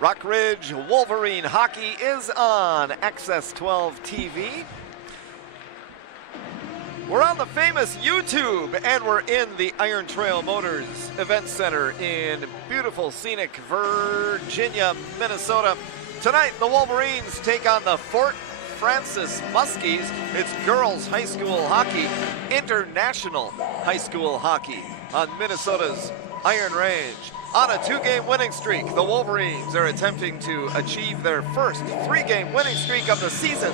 Rock Ridge Wolverine hockey is on Access 12 TV. We're on the famous YouTube, and we're in the Iron Trail Motors Event Center in beautiful, scenic Virginia, Minnesota. Tonight, the Wolverines take on the Fort Francis Muskies. It's girls high school hockey, international high school hockey on Minnesota's Iron Range. On a 2-game winning streak, the Wolverines are attempting to achieve their first 3-game winning streak of the season.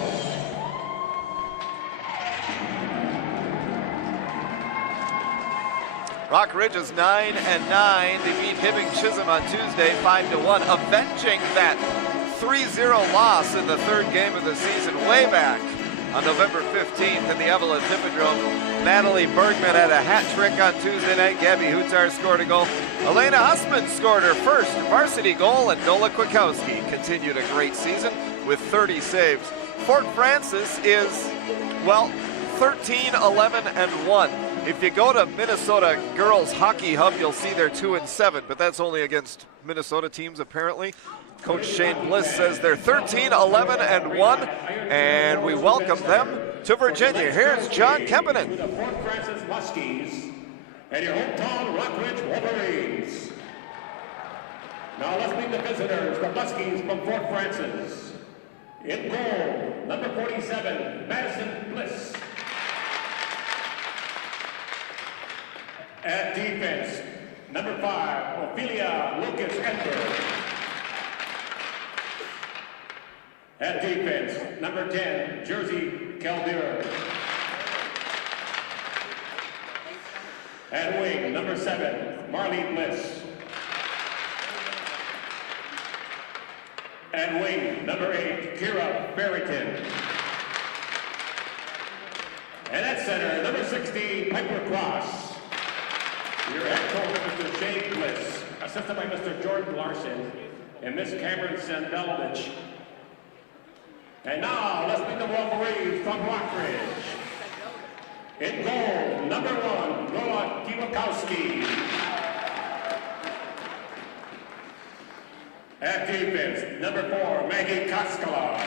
Rock Ridge is 9-9. They beat Hibbing Chisholm on Tuesday 5-1, avenging that 3-0 loss in the 3rd game of the season way back on November 15th in the Evelyn Hippodrome. Natalie Bergman had a hat trick on Tuesday night. Gabby Hutar scored a goal. Elena Hussman scored her first varsity goal, and Nola Kwiatkowski continued a great season with 30 saves. Fort Francis is, well, 13-11-1. If you go to Minnesota Girls Hockey Hub, you'll see they're 2-7, but that's only against Minnesota teams apparently. Coach Shane Bliss says they're 13-11-1, and we welcome them to Virginia. Here's John Kempinen. The Fort Francis Muskies and your hometown Rock Ridge Wolverines. Now let's meet the visitors, the Muskies from Fort Francis. In goal, number 47, Madison Bliss. At defense, number 5, Ophelia Lucas Edberg. At defense, number 10, Jersey Caldera. At wing, number 7, Marlene Bliss. At wing, number 8, Kira Barrington. And at center, number 16, Piper Cross. Your head coach, Mr. Shane Bliss, assisted by Mr. Jordan Larson and Miss Cameron Sandelovich. And now, let's meet the Wolverines from Rock Ridge. In goal, number 1, Nola Kwiatkowski. At defense, number 4, Maggie Koskala.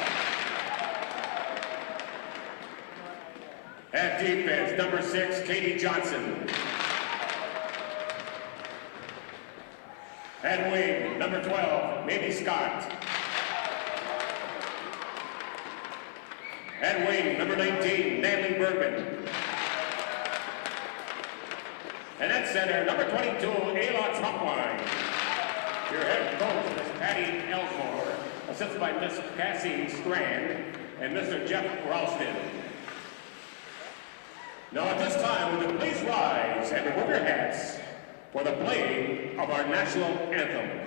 At defense, number 6, Katie Johnson. At wing, number 12, Mamie Scott. At wing, number 19, Natalie Bergman. And at center, number 22, Ayla Trumpline. Your head coach is Patty Elmore, assisted by Miss Cassie Strand and Mr. Jeff Ralston. Now at this time, would you please rise and remove your hats for the playing of our national anthem.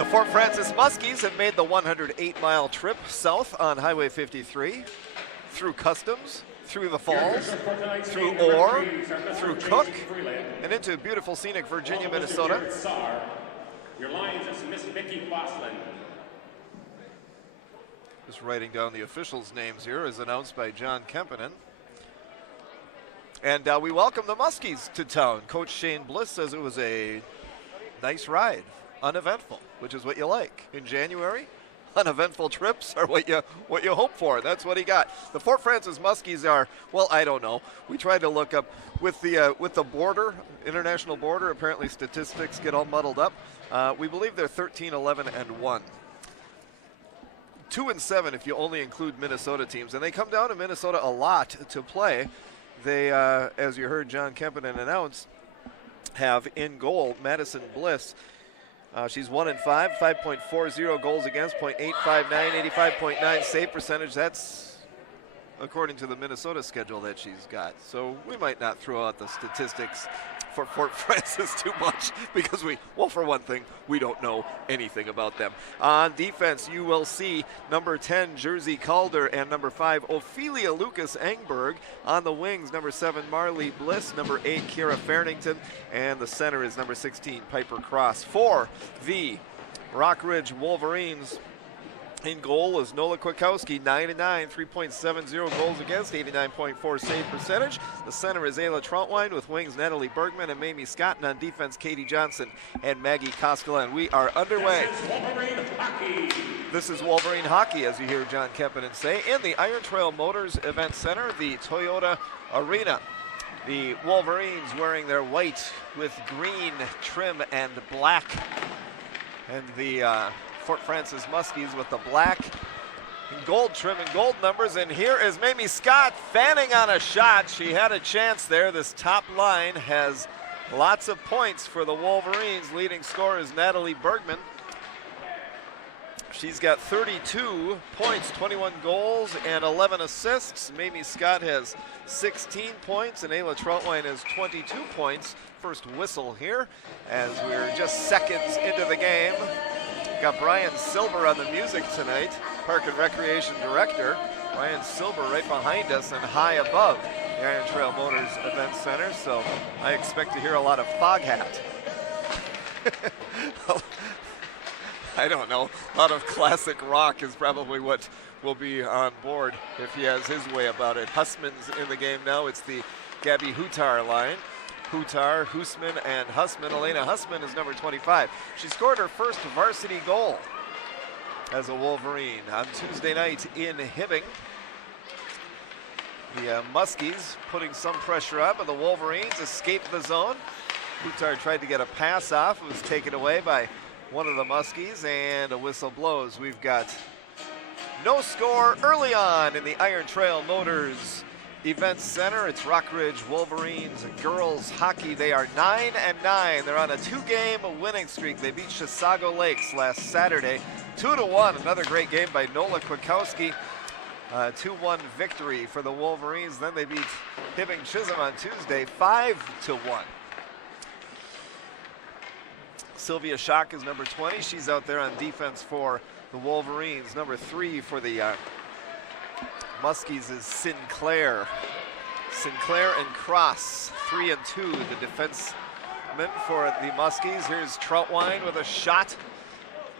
The Fort Francis Muskies have made the 108-mile trip south on Highway 53, through Customs, through the Falls, through Orr, through Cook, and into beautiful scenic Virginia, Minnesota. Your lines is Miss Vicki Foslin. Just writing down the officials' names here, as announced by John Kempinen. And we welcome the Muskies to town. Coach Shane Bliss says it was a nice ride, uneventful, which is what you like in January. Uneventful trips are what you hope for. That's what he got. The Fort Francis Muskies are, well, I don't know. We tried to look up with the border, international border. Apparently statistics get all muddled up. We believe they're 13-11-1. 2-7 if you only include Minnesota teams, and they come down to Minnesota a lot to play. They, as you heard John Kempinen announce, have in goal Madison Bliss. She's 1-5, 5.40 goals against, .859, 85.9 save percentage. That's according to the Minnesota schedule that she's got. So we might not throw out the statistics for Fort Francis too much because for one thing, we don't know anything about them. On defense, you will see number 10, Jersey Calder, and number 5, Ophelia Lucas Engberg. On the wings, number 7, Marley Bliss, number 8, Kira Farrington, and the center is number 16, Piper Cross. For the Rockridge Wolverines, in goal is Nola Kwiatkowski, 9-9, 3.70 goals against, 89.4 save percentage. The center is Ayla Troutwine with wings Natalie Bergman and Mamie Scott, and on defense Katie Johnson and Maggie Koskelen. We are underway. This is Wolverine hockey, as you hear John Kempinen say, in the Iron Trail Motors Event Center, the Toyota Arena. The Wolverines wearing their white with green trim and black, and the Fort Francis Muskies with the black and gold trim and gold numbers. And here is Mamie Scott fanning on a shot. She had a chance there. This top line has lots of points for the Wolverines. Leading scorer is Natalie Bergman. She's got 32 points, 21 goals, and 11 assists. Mamie Scott has 16 points, and Ayla Troutwine has 22 points. First whistle here as we're just seconds into the game. Got Brian Silber on the music tonight, Park and Recreation Director. Brian Silber right behind us and high above the Iron Trail Motors Event Center, so I expect to hear a lot of Foghat. I don't know, a lot of classic rock is probably what will be on board if he has his way about it. Hussman's in the game now. It's the Gabby Hutar line. Hutar, Husman, and Hussman. Elena Hussman is number 25. She scored her first varsity goal as a Wolverine on Tuesday night in Hibbing. The Muskies putting some pressure up, and the Wolverines escaped the zone. Hutar tried to get a pass off. It was taken away by one of the Muskies, and a whistle blows. We've got no score early on in the Iron Trail Motors Event Center. It's Rockridge Wolverines girls hockey. They are 9-9. They're on a 2-game winning streak. They beat Chisago Lakes last Saturday, 2-1. Another great game by Nola Kwiatkowski. 2-1 victory for the Wolverines. Then they beat Hibbing Chisholm on Tuesday, 5-1. Sylvia Schock is number 20. She's out there on defense for the Wolverines. Number 3 for the Muskies is Sinclair. Sinclair and Cross, 3 and 2, the defensemen for the Muskies. Here's Troutwine with a shot.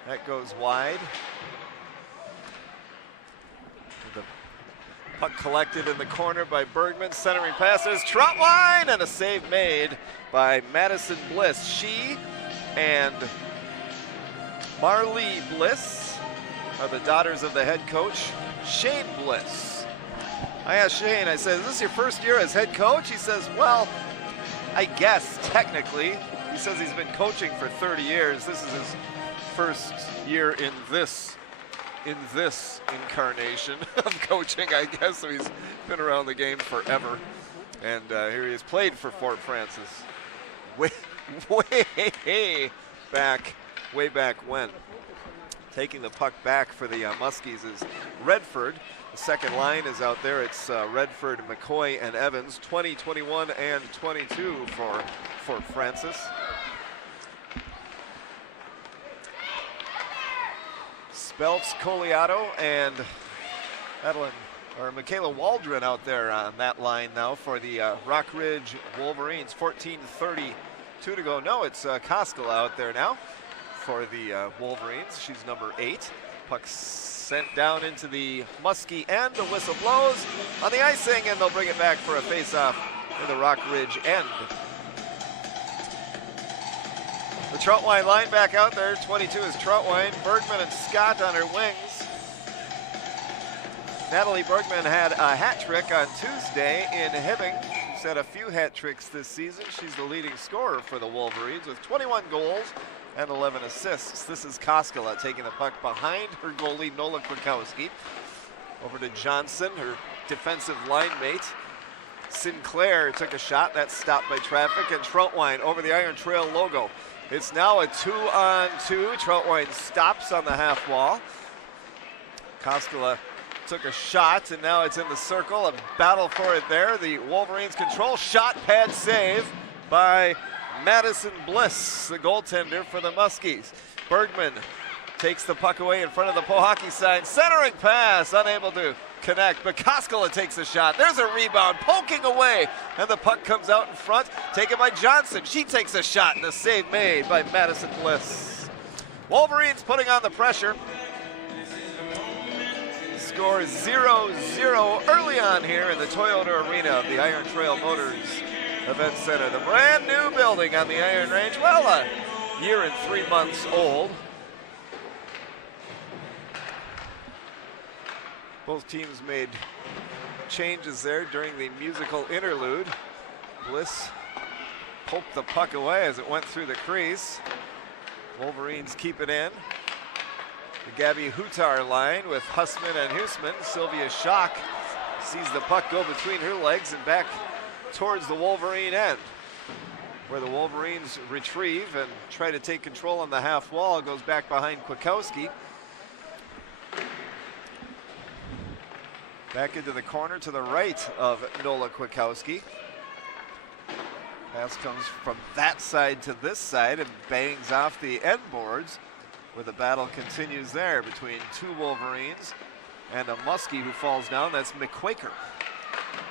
That goes wide. The puck collected in the corner by Bergman. Centering pass is Troutwine, and a save made by Madison Bliss. She and Marley Bliss are the daughters of the head coach, Shane Bliss. I asked Shane, I said, is this your first year as head coach? He says, well, I guess technically. He says he's been coaching for 30 years. This is his first year in this incarnation of coaching, I guess. So he's been around the game forever. And here he is, played for Fort Francis way back when. Taking the puck back for the Muskies is Redford. The second line is out there. It's Redford, McCoy, and Evans. 20, 21, and 22 for Fort Francis. Belts, Coliato, and Madeline or Michaela Waldron out there on that line now for the Rock Ridge Wolverines. 14:32 to go. No, it's Koskela out there now for the Wolverines. She's number 8. Puck sent down into the Muskie end. The whistle blows on the icing, and they'll bring it back for a face-off in the Rock Ridge end. The Troutwine line back out there. 22 is Troutwine. Bergman and Scott on her wings. Natalie Bergman had a hat trick on Tuesday in Hibbing. She's had a few hat tricks this season. She's the leading scorer for the Wolverines with 21 goals and 11 assists. This is Koskela taking the puck behind her goalie, Nola Kwiatkowski. Over to Johnson, her defensive line mate. Sinclair took a shot. That's stopped by traffic. And Troutwine over the Iron Trail logo. It's now a 2-on-2. Troutwine stops on the half wall. Koskela took a shot, and now it's in the circle. A battle for it there. The Wolverines control. Shot, pad, save by Madison Bliss, the goaltender for the Muskies. Bergman takes the puck away in front of the Pohaki sign. Centering pass, unable to connect, but Koskela takes a shot. There's a rebound, poking away, and the puck comes out in front, taken by Johnson. She takes a shot, and the save made by Madison Bliss. Wolverines putting on the pressure. Score 0-0 early on here in the Toyota Arena of the Iron Trail Motors Event Center. The brand new building on the Iron Range, well, a year and 3 months old. Both teams made changes there during the musical interlude. Bliss poked the puck away as it went through the crease. Wolverines keep it in. The Gabby Hutar line with Hussman and Husman. Sylvia Schock sees the puck go between her legs and back towards the Wolverine end, where the Wolverines retrieve and try to take control on the half wall. It goes back behind Kwiatkowski. Back into the corner to the right of Nola Kwiatkowski. Pass comes from that side to this side and bangs off the end boards, where the battle continues there between two Wolverines and a Muskie who falls down. That's McQuaker.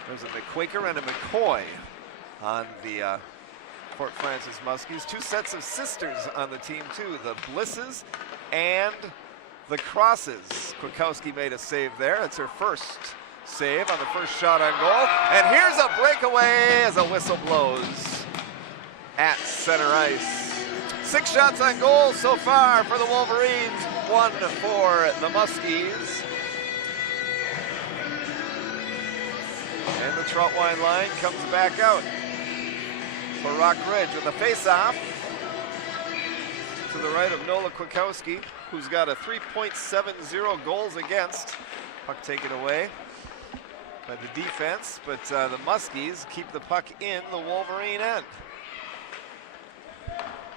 There's a McQuaker and a McCoy on the Fort Francis Muskies. Two sets of sisters on the team too, the Blisses and the Crosses. Kwiatkowski made a save there. It's her first save on the first shot on goal. And here's a breakaway as a whistle blows at center ice. 6 shots on goal so far for the Wolverines, 1 for the Muskies. And the Troutwine line comes back out for Rock Ridge with a face-off to the right of Nola Kwiatkowski, who's got a 3.70 goals against. Puck taken away by the defense, but the Muskies keep the puck in the Wolverine end.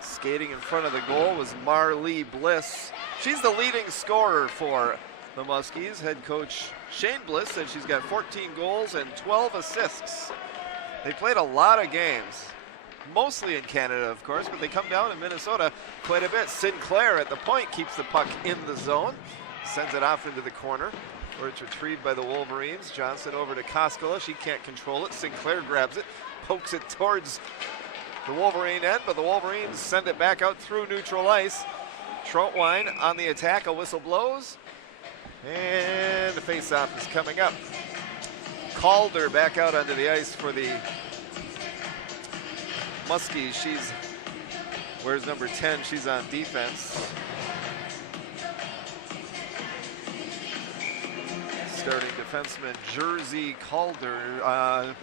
Skating in front of the goal was Marlee Bliss. She's the leading scorer for the Muskies. Head coach Shane Bliss said she's got 14 goals and 12 assists. They played a lot of games, mostly in Canada, of course, but they come down in Minnesota quite a bit. Sinclair at the point keeps the puck in the zone, sends it off into the corner, where it's retrieved by the Wolverines. Johnson over to Koskela. She can't control it. Sinclair grabs it, pokes it towards the Wolverine end, but the Wolverines send it back out through neutral ice. Troutwine on the attack. A whistle blows, and the face-off is coming up. Calder back out onto the ice for the Muskies. Where's number 10? She's on defense. Starting defenseman Jersey Calder.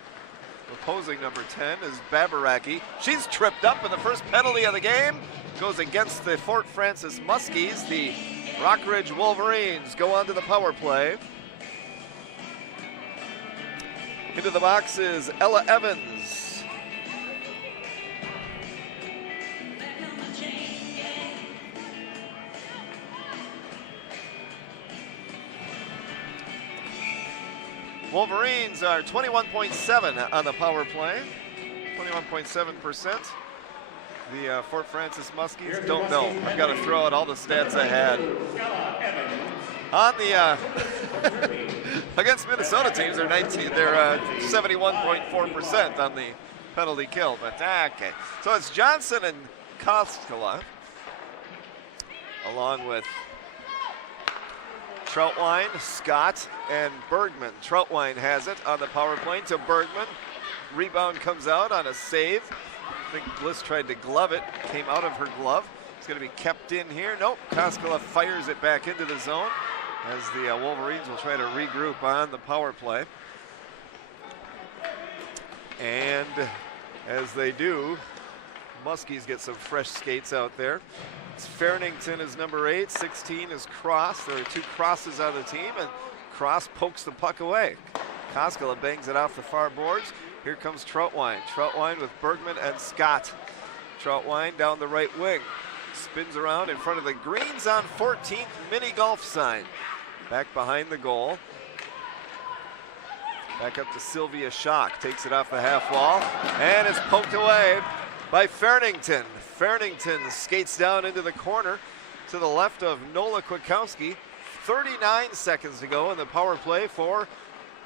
Opposing number 10 is Babaraki. She's tripped up, and the first penalty of the game goes against the Fort Francis Muskies. The Rock Ridge Wolverines go on to the power play. Into the box is Ella Evans. Wolverines are 21.7 on the power play, 21.7%. The Fort Francis Muskies? Don't know. I've got to throw out all the stats I had. On the against Minnesota teams, they're 71.4% on the penalty kill. But okay, so it's Johnson and Koskela, along with Troutwine, Scott, and Bergman. Troutwine has it on the power play to Bergman. Rebound comes out on a save. I think Bliss tried to glove it, came out of her glove. It's going to be kept in here. Nope, Koskela fires it back into the zone as the Wolverines will try to regroup on the power play. And as they do, Muskies get some fresh skates out there. Farrington is number 8, 16 is Cross. There are 2 crosses on the team, and Cross pokes the puck away. Koskela bangs it off the far boards. Here comes Troutwine. Troutwine with Bergman and Scott. Troutwine down the right wing. Spins around in front of the Greens on 14th mini golf sign. Back behind the goal. Back up to Sylvia Schock. Takes it off the half wall and is poked away by Farrington. Farrington skates down into the corner to the left of Nola Kwiatkowski. 39 seconds to go in the power play for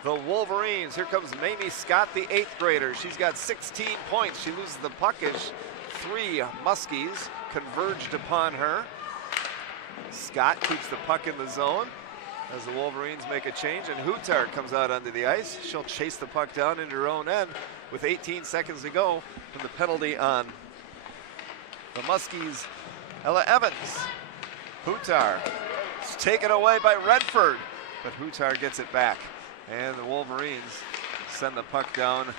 the Wolverines. Here comes Mamie Scott, the 8th grader. She's got 16 points. She loses the puck as 3 Muskies converged upon her. Scott keeps the puck in the zone as the Wolverines make a change, and Hutar comes out onto the ice. She'll chase the puck down into her own end with 18 seconds to go from the penalty on the Muskies. Ella Evans. Hutar is taken away by Redford, but Hutar gets it back. And the Wolverines send the puck down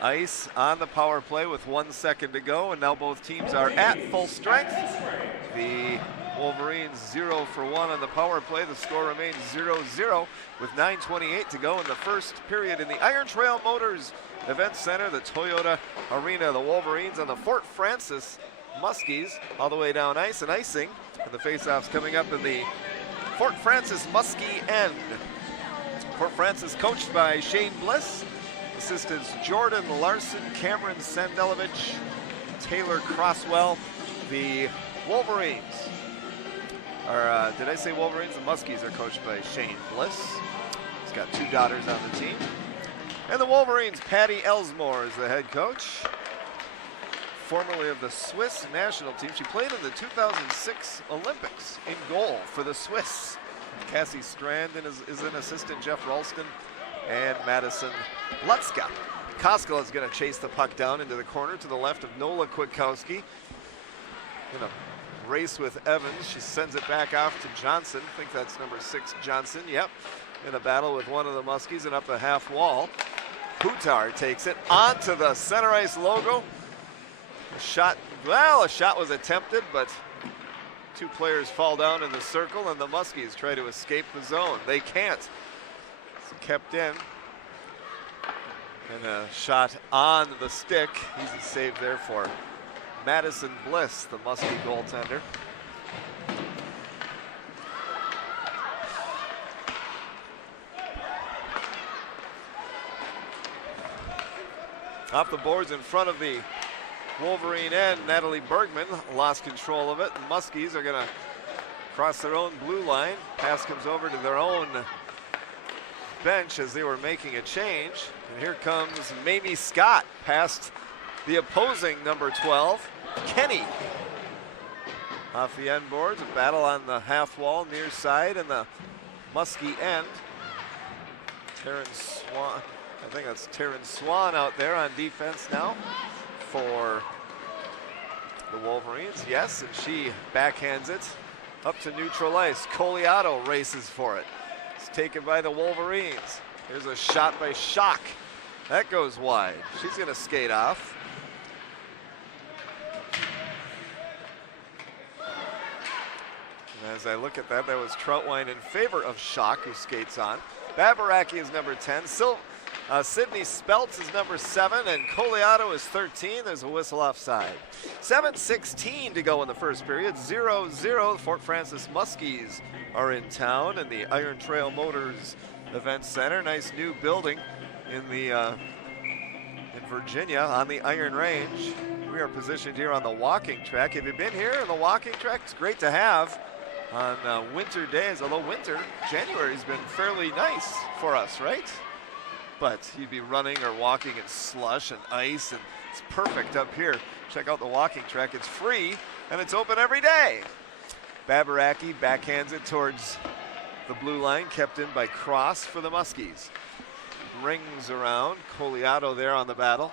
ice on the power play with 1 second to go, and now both teams are at full strength. The Wolverines 0 for 1 on the power play. The score remains 0-0 with 9:28 to go in the first period in the Iron Trail Motors Event Center, the Toyota Arena. The Wolverines on the Fort Francis Muskies all the way down ice and icing. And the faceoffs coming up in the Fort Francis Muskie end. Fort Francis coached by Shane Bliss. Assistants Jordan Larson, Cameron Sandelovich, Taylor Crosswell. The Wolverines are, did I say Wolverines? The Muskies are coached by Shane Bliss. He's got 2 daughters on the team. And the Wolverines, Patty Elsmore is the head coach. Formerly of the Swiss national team. She played in the 2006 Olympics in goal for the Swiss. Cassie Strandon is an assistant, Jeff Ralston, and Madison Lutzka. Koskela is going to chase the puck down into the corner to the left of Nola Kwiatkowski. In a race with Evans, she sends it back off to Johnson. I think that's number 6, Johnson, yep. In a battle with one of the Muskies and up the half wall. Hutar takes it onto the center ice logo. A shot was attempted, but 2 players fall down in the circle, and the Muskies try to escape the zone. They can't. It's kept in. And a shot on the stick. Easy save there for Madison Bliss, the Muskie goaltender. Off the boards in front of the Wolverine end, Natalie Bergman lost control of it. The Muskies are going to cross their own blue line. Pass comes over to their own bench as they were making a change. And here comes Mamie Scott past the opposing number 12, Kenny. Off the end boards, a battle on the half wall near side and the Muskie end. Terrence Swan, I think that's Terrence Swan out there on defense now for the Wolverines. Yes, and she backhands it up to neutral ice. Coliato races for it. It's taken by the Wolverines. Here's a shot by Schock. That goes wide. She's going to skate off. And as I look at that, that was Troutwine in favor of Schock, who skates on. Babaraki is number 10. Sydney Speltz is number 7, and Coliato is 13. There's a whistle offside. 7:16 to go in the first period. 0-0. Fort Francis Muskies are in town in the Iron Trail Motors Event Center. Nice new building in the in Virginia on the Iron Range. We are positioned here on the walking track. Have you been here on the walking track? It's great to have on winter days, although winter, January's been fairly nice for us, right? But you'd be running or walking in slush and ice, and it's perfect up here. Check out the walking track. It's free, and it's open every day. Babaraki backhands it towards the blue line, kept in by Cross for the Muskies. Rings around, Coliato there on the battle.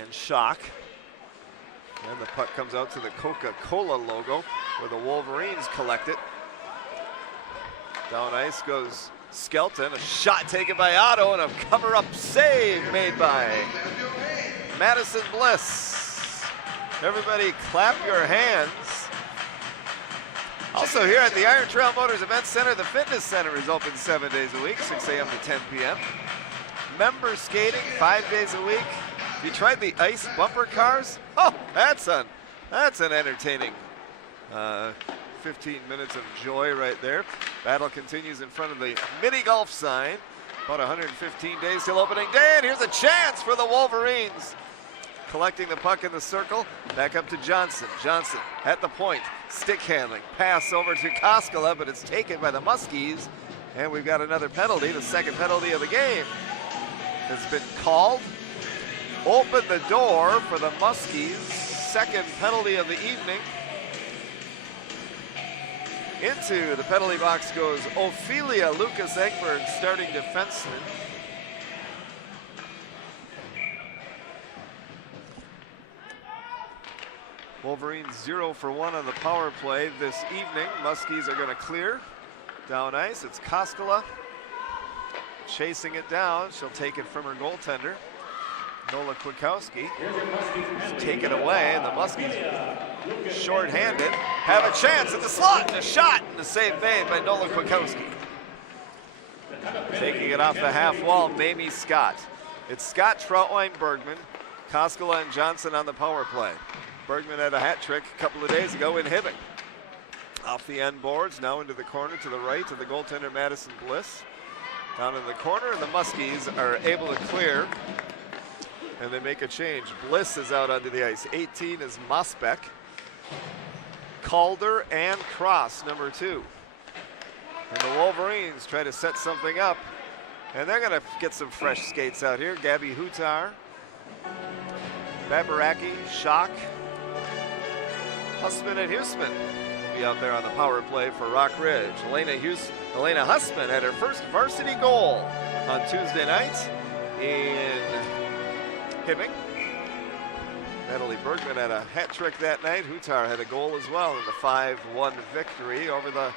And Shock. And the puck comes out to the Coca-Cola logo where the Wolverines collect it. Down ice goes Skelton. A shot taken by Otto and a cover-up save made by Madison Bliss. Everybody clap your hands. Also here at the Iron Trail Motors Event Center, the Fitness Center is open 7 days a week, 6 a.m. to 10 p.m. Member skating 5 days a week. You tried the ice bumper cars? Oh, that's an entertaining 15 minutes of joy right there. Battle continues in front of the mini golf sign. About 115 days till opening day, and here's a chance for the Wolverines. Collecting the puck in the circle, back up to Johnson. Johnson at the point, stick handling, pass over to Koskela, but it's taken by the Muskies, and we've got another penalty. The second penalty of the game has been called. Open the door for the Muskies. Second penalty of the evening. Into the penalty box goes Ophelia Lucas Egberg, starting defenseman. Wolverines 0 for 1 on the power play this evening. Muskies are going to clear. Down ice, it's Koskela chasing it down. She'll take it from her goaltender. Nola Kwiatkowski is taken away, and the Muskies, short-handed, have a chance at the slot, and a shot, and a save made by Nola Kwiatkowski. Taking it off the half wall, Mamie Scott. It's Scott, Troutwine, Bergman, Koskela, and Johnson on the power play. Bergman had a hat trick a couple of days ago in Hibbing. Off the end boards, now into the corner to the right of the goaltender Madison Bliss. Down in the corner, and the Muskies are able to clear. And they make a change. Bliss is out onto the ice. 18 is Mosbeck. Calder and Cross, number 2. And the Wolverines try to set something up. And they're going to get some fresh skates out here. Gabby Hutar, Babaraki, Shock, Hussman and Huseman will be out there on the power play for Rock Ridge. Elena Hussman had her first varsity goal on Tuesday night in Hibbing. Natalie Bergman had a hat trick that night. Hutar had a goal as well in the 5-1 victory over the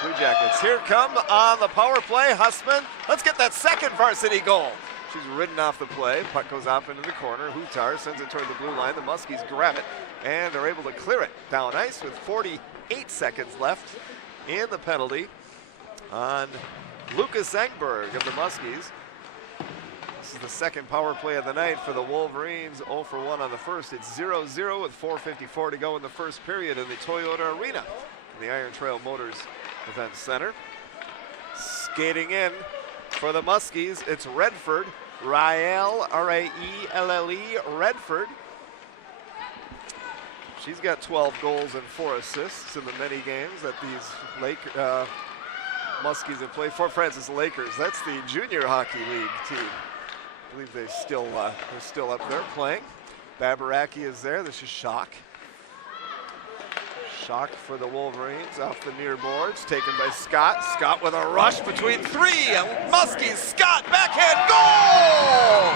Blue Jackets. Here come on the power play, Hussman. Let's get that second varsity goal. She's ridden off the play. Puck goes off into the corner. Hutar sends it toward the blue line. The Muskies grab it and are able to clear it down ice with 48 seconds left in the penalty on Lucas Engberg of the Muskies. This is the second power play of the night for the Wolverines. 0 for 1 on the first. It's 0-0 with 4:54 to go in the first period in the Toyota Arena in the Iron Trail Motors Event Center. Skating in for the Muskies, it's Redford. Raelle, R-A-E-L-L-E, Redford. She's got 12 goals and 4 assists in the many games that these Muskies have played. Fort Francis Lakers, that's the junior hockey league team. I believe they're still up there playing. Babaraki is there. This is Shock. Shock for the Wolverines off the near boards, taken by Scott. Scott with a rush between 3. Muskies, Scott, backhand goal!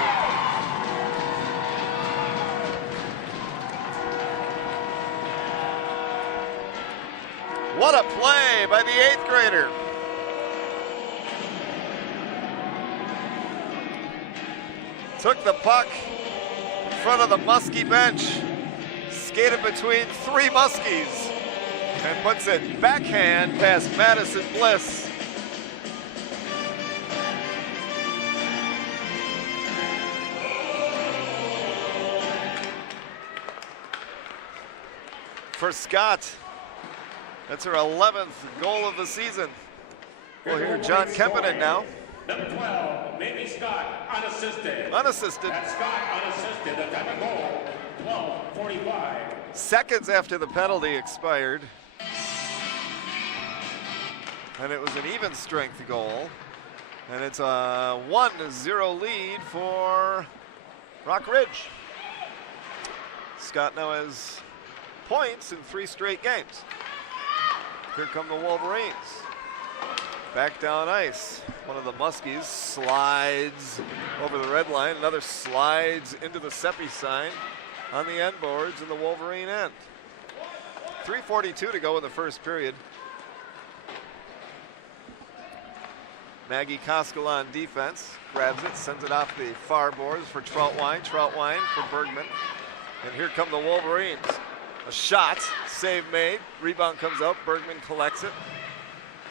What a play by the 8th grader. Took the puck in front of the Muskie bench, skated between 3 Muskies, and puts it backhand past Madison Bliss. For Scott, that's her 11th goal of the season. We'll hear John Kempinen now. Number 12. Mamie Scott, unassisted. Unassisted. That's Scott, unassisted. The time of goal, 12:45. Seconds after the penalty expired. And it was an even strength goal. And it's a 1-0 lead for Rock Ridge. Scott now has points in 3 straight games. Here come the Wolverines. Back down ice. One of the Muskies slides over the red line. Another slides into the Seppi sign on the end boards in the Wolverine end. 3:42 to go in the first period. Maggie Koskela on defense. Grabs it, sends it off the far boards for Troutwine. Troutwine for Bergman. And here come the Wolverines. A shot, save made. Rebound comes out, Bergman collects it.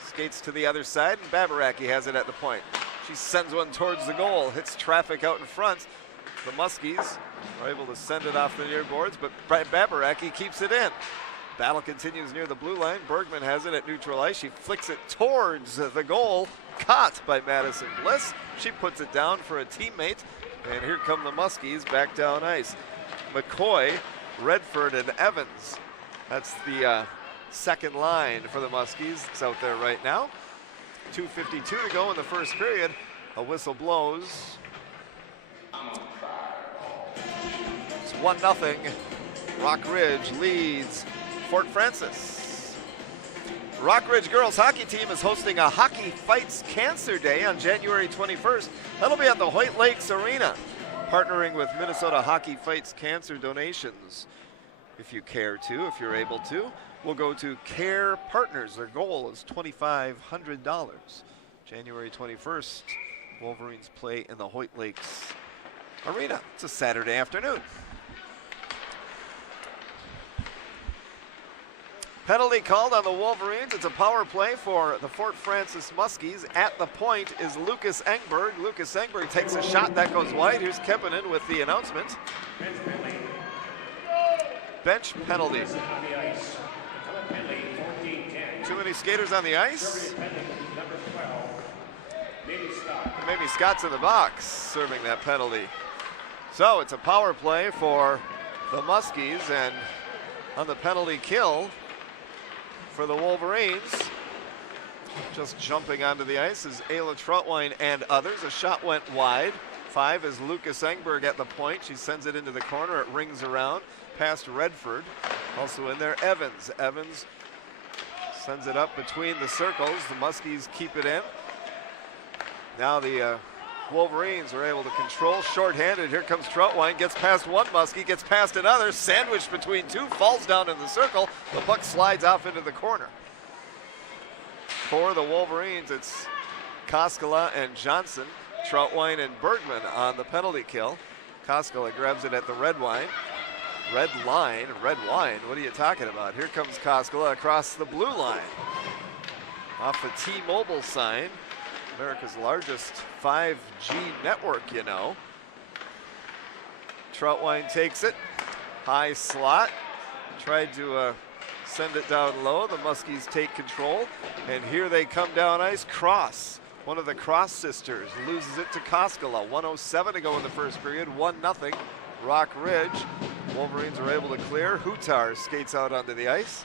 Skates to the other side, and Babaraki has it at the point. She sends one towards the goal, hits traffic out in front. The Muskies are able to send it off the near boards, but Babaraki keeps it in. Battle continues near the blue line. Bergman has it at neutral ice. She flicks it towards the goal, caught by Madison Bliss. She puts it down for a teammate, and here come the Muskies back down ice. McCoy, Redford, and Evans. That's the second line for the Muskies. It's out there right now. 2:52 to go in the first period. A whistle blows. It's 1-0. Rock Ridge leads Fort Francis. Rock Ridge girls hockey team is hosting a Hockey Fights Cancer Day on January 21st. That'll be at the Hoyt Lakes Arena, partnering with Minnesota Hockey Fights Cancer donations. If you care to, if you're able to, we'll go to Care Partners. Their goal is $2,500. January 21st, Wolverines play in the Hoyt Lakes Arena. It's a Saturday afternoon. Penalty called on the Wolverines. It's a power play for the Fort Francis Muskies. At the point is Lucas Engberg. Lucas Engberg takes a shot that goes wide. Here's Kempinen with the announcement. Bench penalty. Too many skaters on the ice. Maybe Scott's in the box serving that penalty. So it's a power play for the Muskies, and on the penalty kill for the Wolverines, just jumping onto the ice is Ayla Troutwine and others. A shot went wide. 5 is Lucas Engberg at the point. She sends it into the corner. It rings around past Redford. Also in there, Evans. Evans sends it up between the circles. The Muskies keep it in. Now the Wolverines are able to control. Short-handed. Here comes Troutwine. Gets past one Muskie. Gets past another. Sandwiched between two. Falls down in the circle. The puck slides off into the corner. For the Wolverines, it's Koskela and Johnson. Troutwine and Bergman on the penalty kill. Koskela grabs it at the red wine. Red line, red wine, what are you talking about? Here comes Koskela across the blue line. Off the T-Mobile sign. America's largest 5G network, you know. Troutwine takes it. High slot. Tried to send it down low. The Muskies take control. And here they come down ice. Cross. One of the Cross sisters loses it to Koskela. 1:07 to go in the first period. 1-0. Rock Ridge. Wolverines are able to clear. Hutar skates out onto the ice,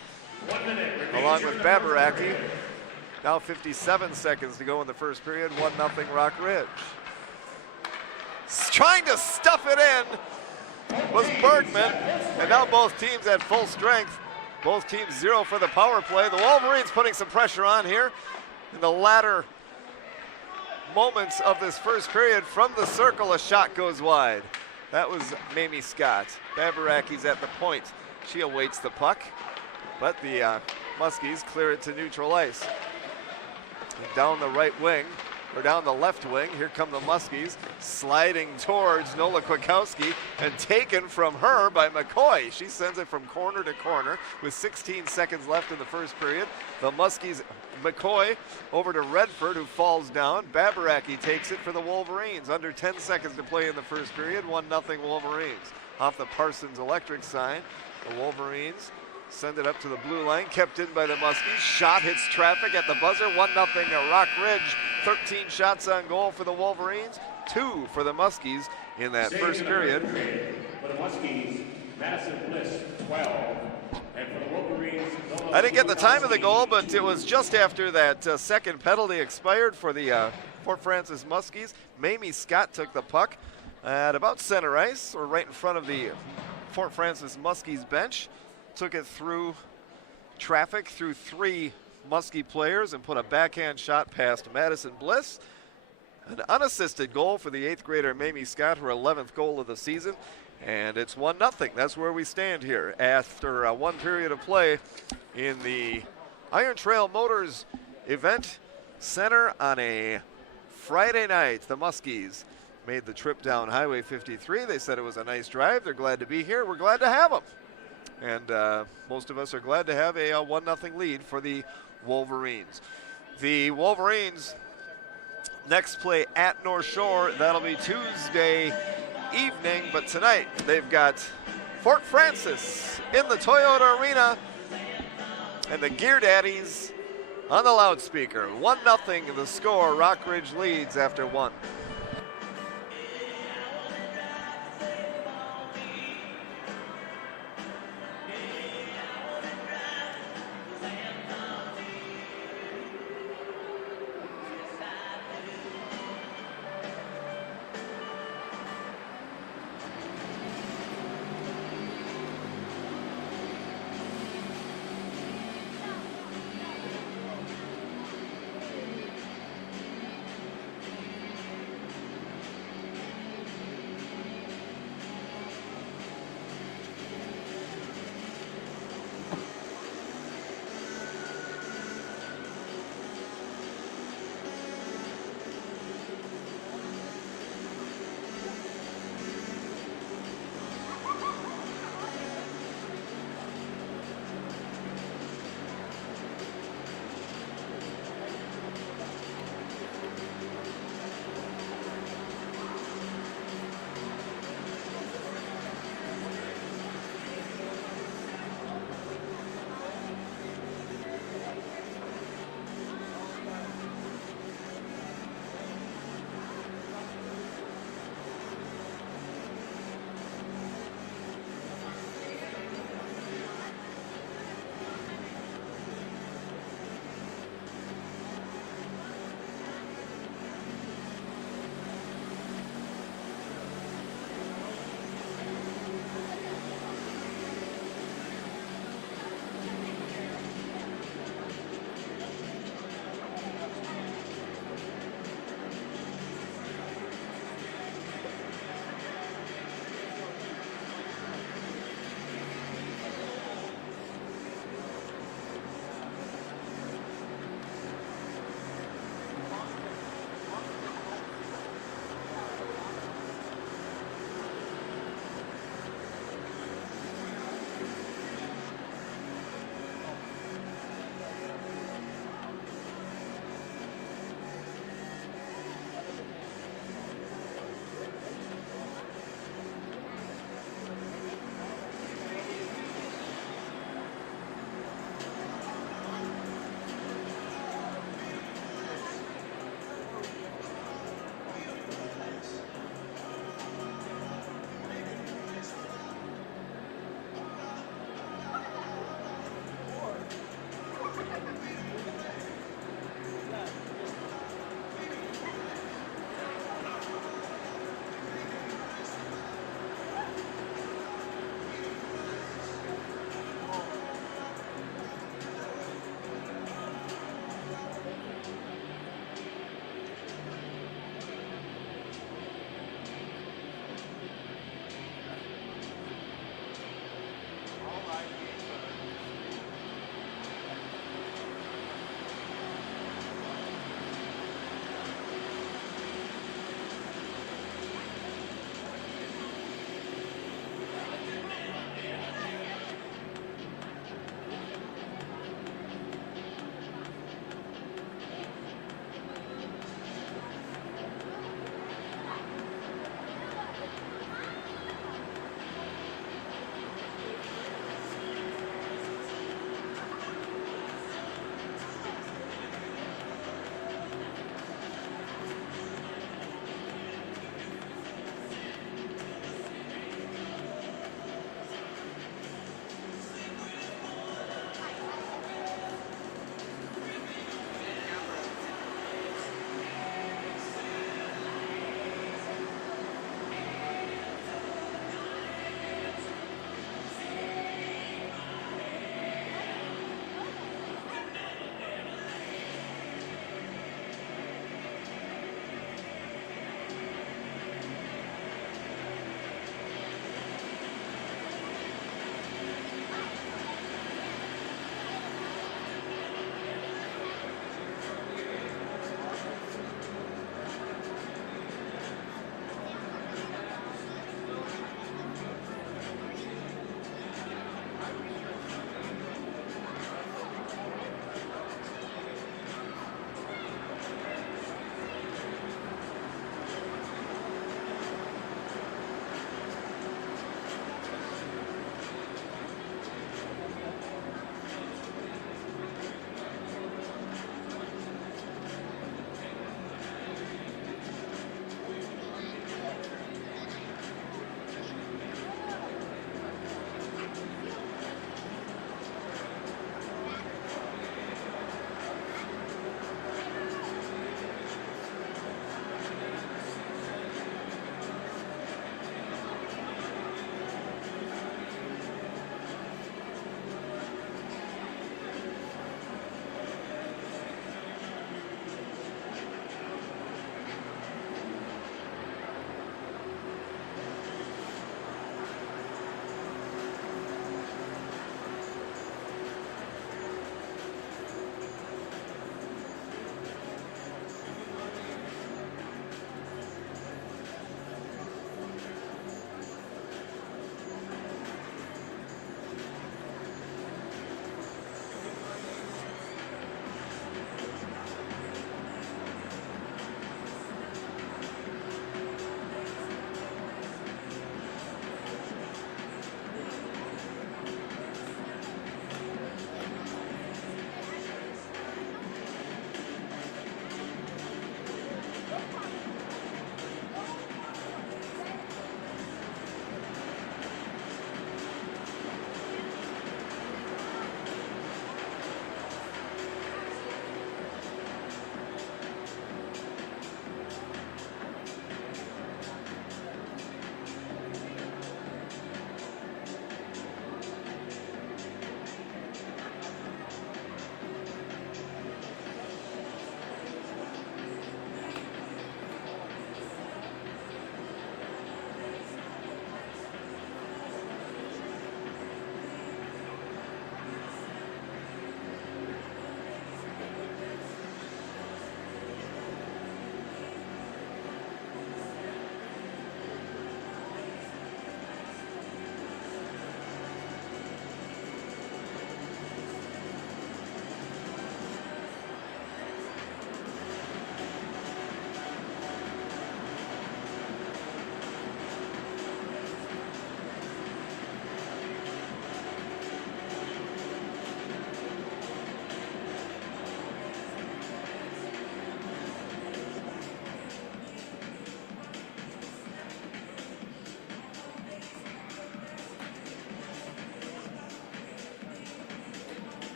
along with Babaraki. Now 57 seconds to go in the first period. 1-0 Rock Ridge. Trying to stuff it in was Bergman, and now both teams at full strength. Both teams 0 for the power play. The Wolverines putting some pressure on here in the latter moments of this first period. From the circle, a shot goes wide. That was Mamie Scott. Babaraki's at the point. She awaits the puck, but the Muskies clear it to neutral ice. And down the right wing, or down the left wing, here come the Muskies, sliding towards Nola Kwiatkowski, and taken from her by McCoy. She sends it from corner to corner with 16 seconds left in the first period. The Muskies, McCoy over to Redford, who falls down. Babaraki takes it for the Wolverines. Under 10 seconds to play in the first period. 1-0 Wolverines. Off the Parsons Electric sign, the Wolverines Send it up to the blue line, kept in by the Muskies. Shot hits traffic at the buzzer. 1-0 Rock Ridge. 13 shots on goal for the Wolverines, 2 for the Muskies in that first period. For the Muskies, Madison Bliss, 12. And for the Wolverines, I didn't get the time of the goal, but it was just after that second penalty expired for the Fort Francis Muskies. Mamie Scott took the puck at about center ice, or right in front of the Fort Francis Muskies bench. Took it through traffic, through 3 Muskie players, and put a backhand shot past Madison Bliss. An unassisted goal for the 8th grader Mamie Scott, her 11th goal of the season. And it's 1-0. That's where we stand here after one period of play in the Iron Trail Motors Event Center on a Friday night. The Muskies made the trip down Highway 53. They said it was a nice drive. They're glad to be here. We're glad to have them. And most of us are glad to have a 1-0 lead for the Wolverines. The Wolverines next play at North Shore. That'll be Tuesday evening, but tonight they've got Fort Francis in the Toyota Arena and the Gear Daddies on the loudspeaker. 1-0 the score. Rock Ridge leads after 1.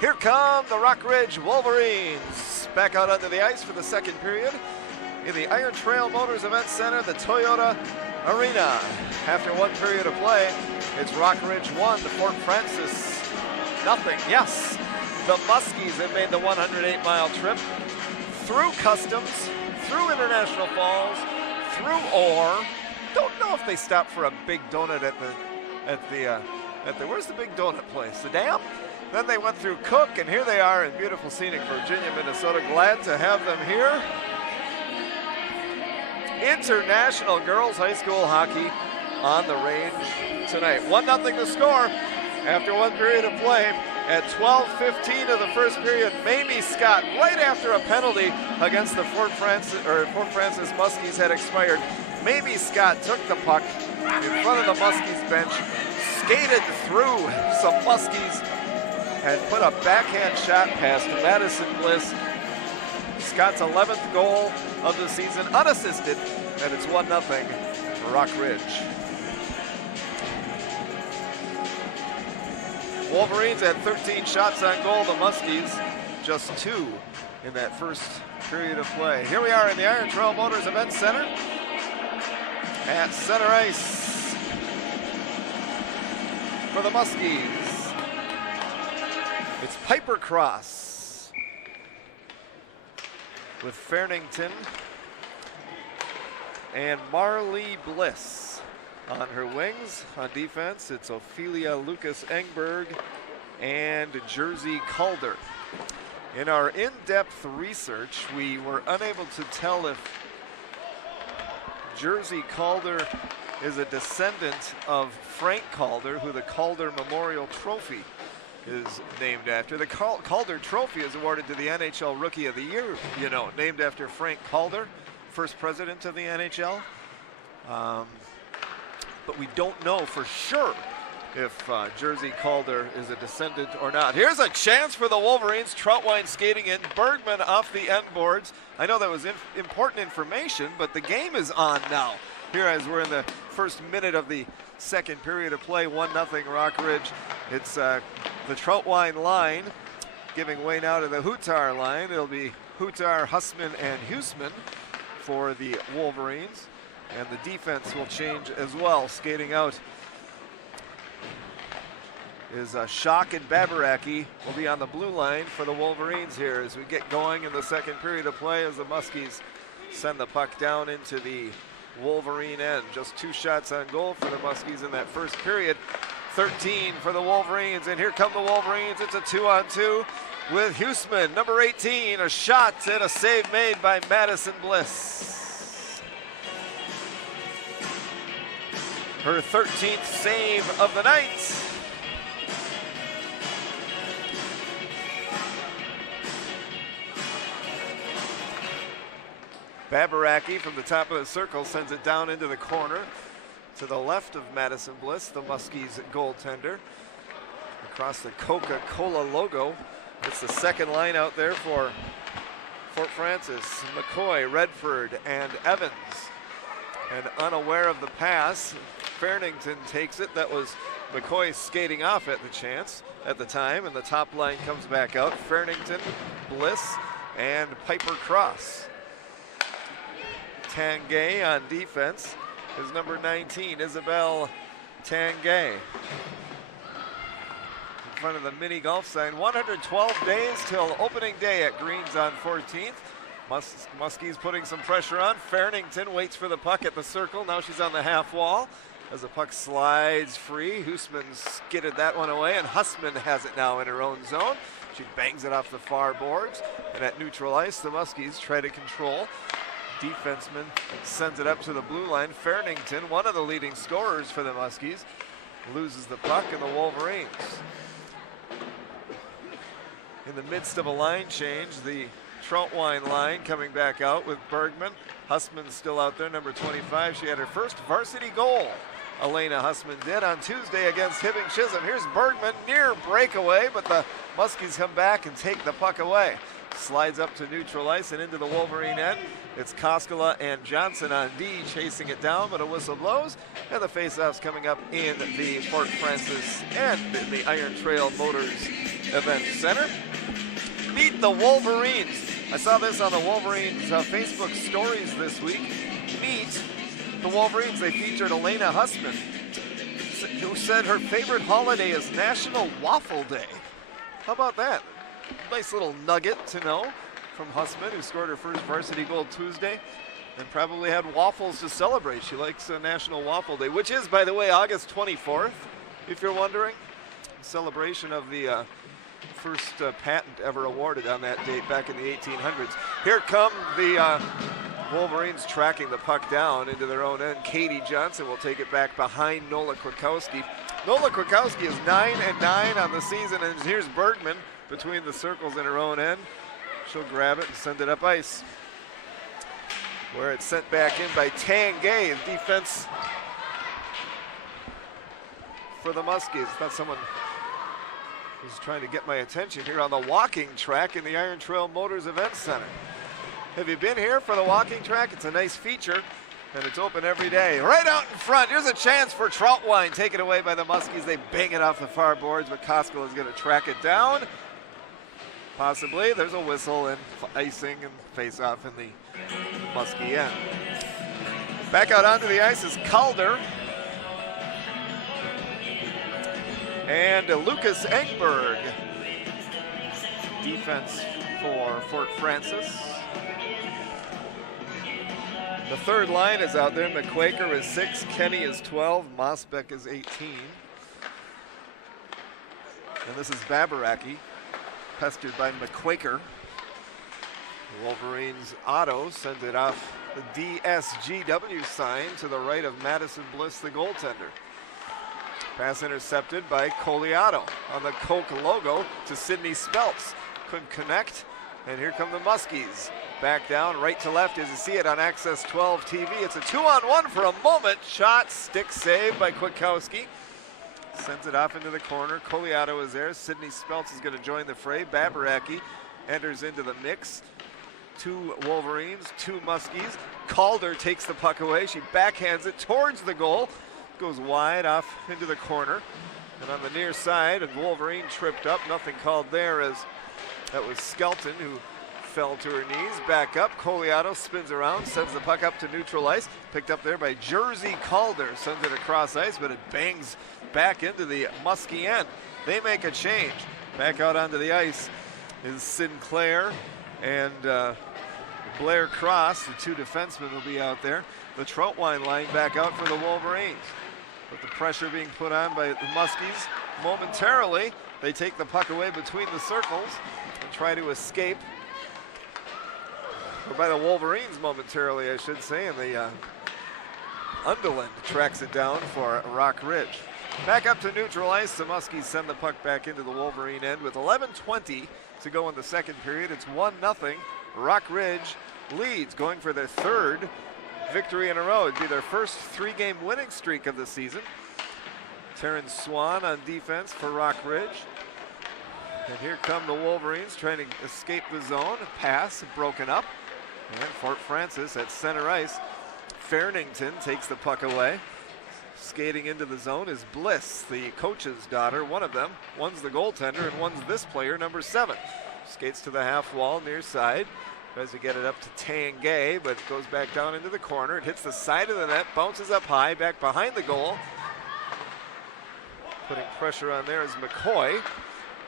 Here come the Rock Ridge Wolverines back out onto the ice for the second period in the Iron Trail Motors Event Center, the Toyota Arena. After one period of play, it's Rock Ridge 1 to Fort Francis nothing. Yes, the Muskies have made the 108-mile trip through Customs, through International Falls, through Orr. Don't know if they stopped for a big donut at the where's the big donut place? The Dam? Then they went through Cook, and here they are in beautiful scenic Virginia, Minnesota. Glad to have them here. International Girls High School Hockey on the range tonight. 1-0 the score after one period of play. At 12:15 of the first period, Mamie Scott, right after a penalty against the Fort Francis Muskies had expired, Mamie Scott took the puck in front of the Muskies bench, skated through some Muskies, and put a backhand shot past Madison Bliss. Scott's 11th goal of the season, unassisted, and it's 1-0 for Rock Ridge. Wolverines had 13 shots on goal. The Muskies just 2 in that first period of play. Here we are in the Iron Trail Motors Event Center at center ice for the Muskies. It's Piper Cross with Farnington and Marlee Bliss on her wings. On defense, it's Ophelia Lucas Engberg and Jersey Calder. In our in-depth research, we were unable to tell if Jersey Calder is a descendant of Frank Calder, who the Calder Memorial Trophy is named after. The Calder Trophy is awarded to the NHL Rookie of the Year, you know, named after Frank Calder, first president of the NHL. But we don't know for sure if Jersey Calder is a descendant or not. Here's a chance for the Wolverines. Troutwine skating in. Bergman off the end boards. I know that was important information, but the game is on now. Here as we're in the first minute of the second period of play, 1-0 Rock Ridge. It's the Troutwine line giving way now to the Hutar line. It'll be Hutar, Hussman, and Huseman for the Wolverines. And the defense will change as well. Skating out is Schock and Babaraki will be on the blue line for the Wolverines here as we get going in the second period of play as the Muskies send the puck down into the Wolverine end. Just 2 shots on goal for the Muskies in that first period. 13 for the Wolverines, and here come the Wolverines. It's a 2-on-2 with Huseman, number 18, a shot and a save made by Madison Bliss. Her 13th save of the night. Babaraki from the top of the circle sends it down into the corner to the left of Madison Bliss, the Muskies goaltender. Across the Coca-Cola logo. It's the second line out there for Fort Francis. McCoy, Redford, and Evans. And unaware of the pass, Farnington takes it. That was McCoy skating off at the chance at the time, and the top line comes back out. Farnington, Bliss, and Piper Cross. Tanguay on defense is number 19, Isabel Tanguay. In front of the mini golf sign. 112 days till opening day at Greens on 14th. Muskies putting some pressure on. Farnington waits for the puck at the circle. Now she's on the half wall as the puck slides free. Huseman skidded that one away, and Hussman has it now in her own zone. She bangs it off the far boards, and at neutral ice, the Muskies try to control. Defenseman sends it up to the blue line. Farnington, one of the leading scorers for the Muskies, loses the puck, and the Wolverines. In the midst of a line change, the Troutwine line coming back out with Bergman. Hussman's still out there, number 25. She had her first varsity goal. Elena Hussman did on Tuesday against Hibbing Chisholm. Here's Bergman, near breakaway, but the Muskies come back and take the puck away. Slides up to neutral ice and into the Wolverine end. It's Koskela and Johnson on D chasing it down, but a whistle blows, and the faceoff's coming up in the Fort Francis and in the Iron Trail Motors Event Center. Meet the Wolverines. I saw this on the Wolverines Facebook stories this week. Meet the Wolverines. They featured Elena Hussman, who said her favorite holiday is National Waffle Day. How about that? Nice little nugget to know from Hussman, who scored her first varsity goal Tuesday and probably had waffles to celebrate. She likes National Waffle Day, which is, by the way, August 24th, if you're wondering. Celebration of the first patent ever awarded on that date back in the 1800s. Here come the Wolverines tracking the puck down into their own end. Katie Johnson will take it back behind Nola Kwiatkowski. Nola Kwiatkowski is 9-9 on the season, and here's Bergman between the circles in her own end. She'll grab it and send it up ice, where it's sent back in by Tanguay. Defense for the Muskies. Thought someone was trying to get my attention here on the walking track in the Iron Trail Motors Event Center. Have you been here for the walking track? It's a nice feature, and it's open every day. Right out in front, here's a chance for Troutwine. Taken away by the Muskies. They bang it off the far boards, but Koskela is going to track it down. Possibly. There's a whistle and icing and face-off in the Muskie end. Back out onto the ice is Calder and Lucas Engberg. Defense for Fort Francis. The third line is out there. McQuaker is 6, Kenny is 12, Mosbeck is 18. And this is Babaraki, pestered by McQuaker. The Wolverines Otto sends it off the DSGW sign to the right of Madison Bliss, the goaltender. Pass intercepted by Coliato on the Coke logo to Sidney Speltz. Couldn't connect, and here come the Muskies. Back down, right to left as you see it on Access 12 TV. It's a 2-on-1 for a moment. Shot, stick save by Kwiatkowski. Sends it off into the corner. Coliato is there. Sidney Speltz is going to join the fray. Babaraki enters into the mix. 2 Wolverines, 2 Muskies. Calder takes the puck away. She backhands it towards the goal. Goes wide off into the corner. And on the near side, a Wolverine tripped up. Nothing called there, as that was Skelton who fell to her knees. Back up. Coliato spins around, sends the puck up to neutral ice. Picked up there by Jersey Calder. Sends it across ice, but it bangs back into the Muskie end. They make a change. Back out onto the ice is Sinclair and Blair Cross. The 2 defensemen will be out there. The Troutwine line back out for the Wolverines. With the pressure being put on by the Muskies momentarily, they take the puck away between the circles and try to escape. Or by the Wolverines momentarily, I should say, and the Underland tracks it down for Rock Ridge. Back up to neutral ice, the Muskies send the puck back into the Wolverine end with 11:20 to go in the second period. It's 1-0. Rock Ridge leads, going for their 3rd victory in a row. It'd be their first 3-game winning streak of the season. Terrence Swan on defense for Rock Ridge. And here come the Wolverines trying to escape the zone. Pass broken up. And Fort Francis at center ice. Fairnington takes the puck away. Skating into the zone is Bliss, the coach's daughter, one of them. One's the goaltender and one's this player, number 7. Skates to the half wall near side. Tries to get it up to Tanguay, but goes back down into the corner. It hits the side of the net, bounces up high, back behind the goal. Putting pressure on there is McCoy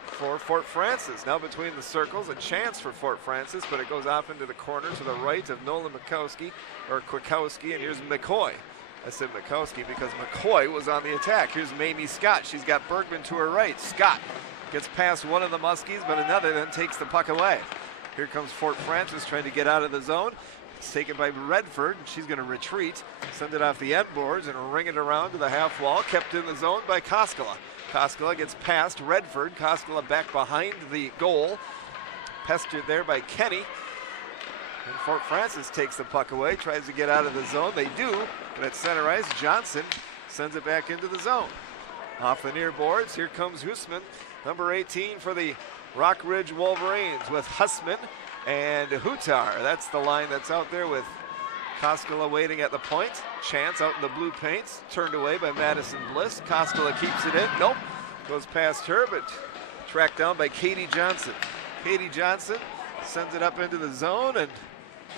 for Fort Francis. Now between the circles, a chance for Fort Francis, but it goes off into the corner to the right of Nolan Kwiatkowski, and here's McCoy. I said Mikowski because McCoy was on the attack. Here's Mamie Scott. She's got Bergman to her right. Scott gets past one of the Muskies, but another then takes the puck away. Here comes Fort Francis trying to get out of the zone. It's taken by Redford, and she's going to retreat, send it off the end boards, and ring it around to the half wall. Kept in the zone by Koskela. Koskela gets past Redford. Koskela back behind the goal. Pestered there by Kenny. And Fort Francis takes the puck away, tries to get out of the zone. They do, but at center ice, Johnson sends it back into the zone. Off the near boards, here comes Hussman, number 18 for the Rock Ridge Wolverines, with Hussman and Hutar. That's the line that's out there with Koskela waiting at the point. Chance out in the blue paints, turned away by Madison Bliss. Koskela keeps it in. Nope, goes past her, but Tracked down by Katie Johnson. Katie Johnson sends it up into the zone, and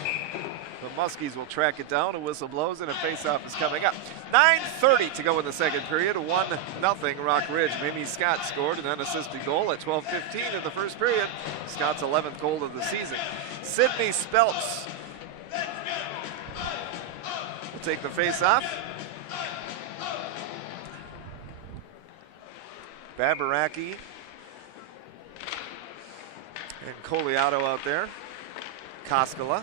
the Muskies will track it down. A whistle blows, and a face-off is coming up. 9:30 to go in the second period. 1-0 Rock Ridge. Mimi Scott scored an unassisted goal at 12:15 in the first period. Scott's 11th goal of the season. Sydney Speltz will take the face-off. Babaraki and Coliato out there. Koskela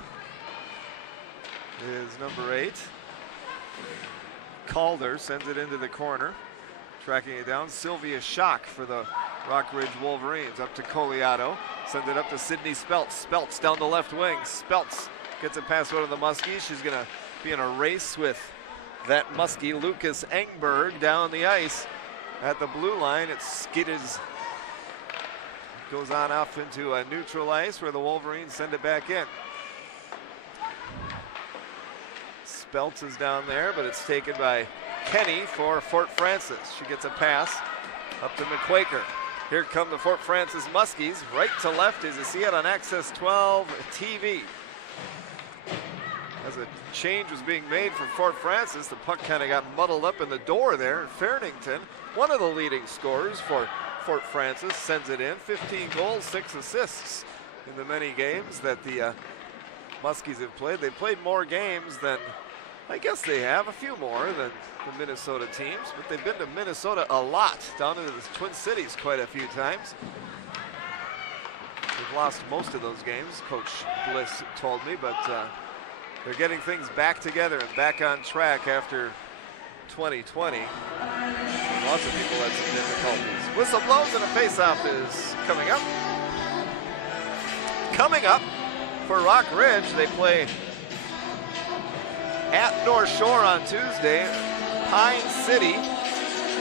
is number 8. Calder sends it into the corner. Tracking it down, Sylvia Schock for the Rock Ridge Wolverines. Up to Coliato, sends it up to Sydney Speltz. Speltz down the left wing. Speltz gets it past one of the Muskies. She's gonna be in a race with that Muskie, Lucas Engberg, down the ice at the blue line. It skitters, goes on off into a neutral ice where the Wolverines send it back in. Speltz is down there, but it's taken by Kenny for Fort Francis. She gets a pass up to McQuaker. Here come the Fort Francis Muskies, right to left as you see it on Access 12 TV. As a change was being made for Fort Francis, the puck kind of got muddled up in the door there. Fairnington, one of the leading scorers for Fort Francis, sends it in. 15 goals, 6 assists in the many games that the Muskies have played. They played more games than, I guess they have, a few more than the Minnesota teams, but they've been to Minnesota a lot, down into the Twin Cities quite a few times. They've lost most of those games, Coach Bliss told me, but they're getting things back together and back on track after 2020. Lots of people had some difficulties. Whistle blows and a face-off is coming up. Coming up for Rock Ridge, they play at North Shore on Tuesday, Pine City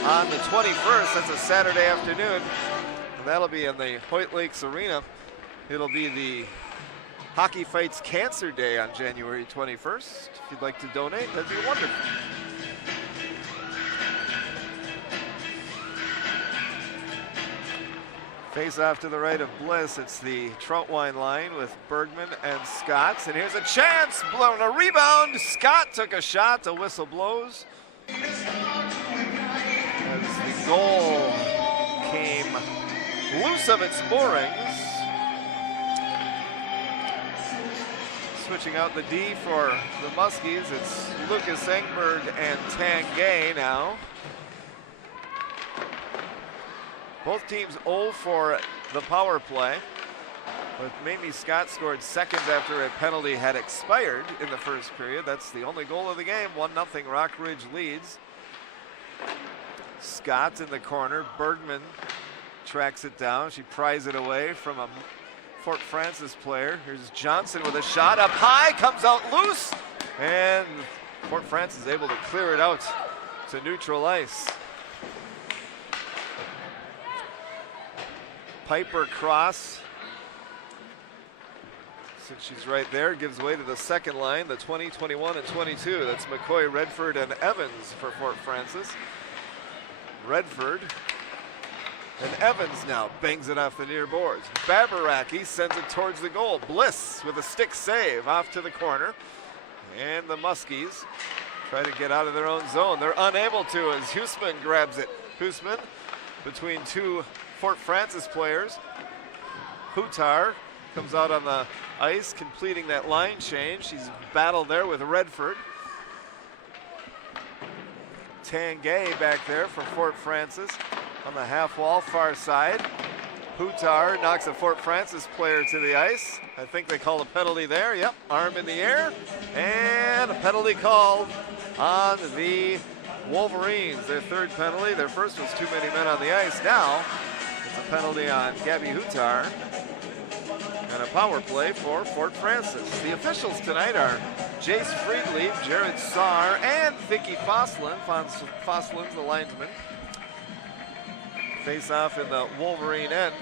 on the 21st. That's a Saturday afternoon, and that'll be in the Hoyt Lakes Arena. It'll be the Hockey Fights Cancer Day on January 21st. If you'd like to donate, that'd be wonderful. Face off to the right of Bliss. It's the Troutwine line with Bergman and Scott. And here's a chance, blown a rebound. Scott took a shot, the whistle blows. As the goal came loose of its moorings. Switching out the D for the Muskies, it's Lucas Engberg and Tanguay now. Both teams 0 for the power play, but Mamie Scott scored seconds after a penalty had expired in the first period. That's the only goal of the game. 1-0 Rock Ridge leads. Scott in the corner. Bergman tracks it down. She pries it away from a Fort Francis player. Here's Johnson with a shot up high, comes out loose, and Fort Francis is able to clear it out to neutral ice. Piper cross, since she's right there, gives way to the second line, the 20, 21, and 22. That's McCoy, Redford, and Evans for Fort Francis. Redford and Evans now bangs it off the near boards. Babaraki sends it towards the goal. Bliss with a stick save off to the corner. And the Muskies try to get out of their own zone. They're unable to as Huisman grabs it. Huisman between two Fort Francis players. Hutar comes out on the ice, completing that line change. She's battled there with Redford. Tanguay back there for Fort Francis on the half wall, far side. Hutar knocks a Fort Francis player to the ice. I think they call a penalty there. Yep, arm in the air. And a penalty called on the Wolverines. Their third penalty. Their first was too many men on the ice. Now it's a penalty on Gabby Hutar and a power play for Fort Francis. The officials tonight are Jace Friedlieb, Jared Saar, and Vicky Foslin. Foslin's the linesman. Face off in the Wolverine end.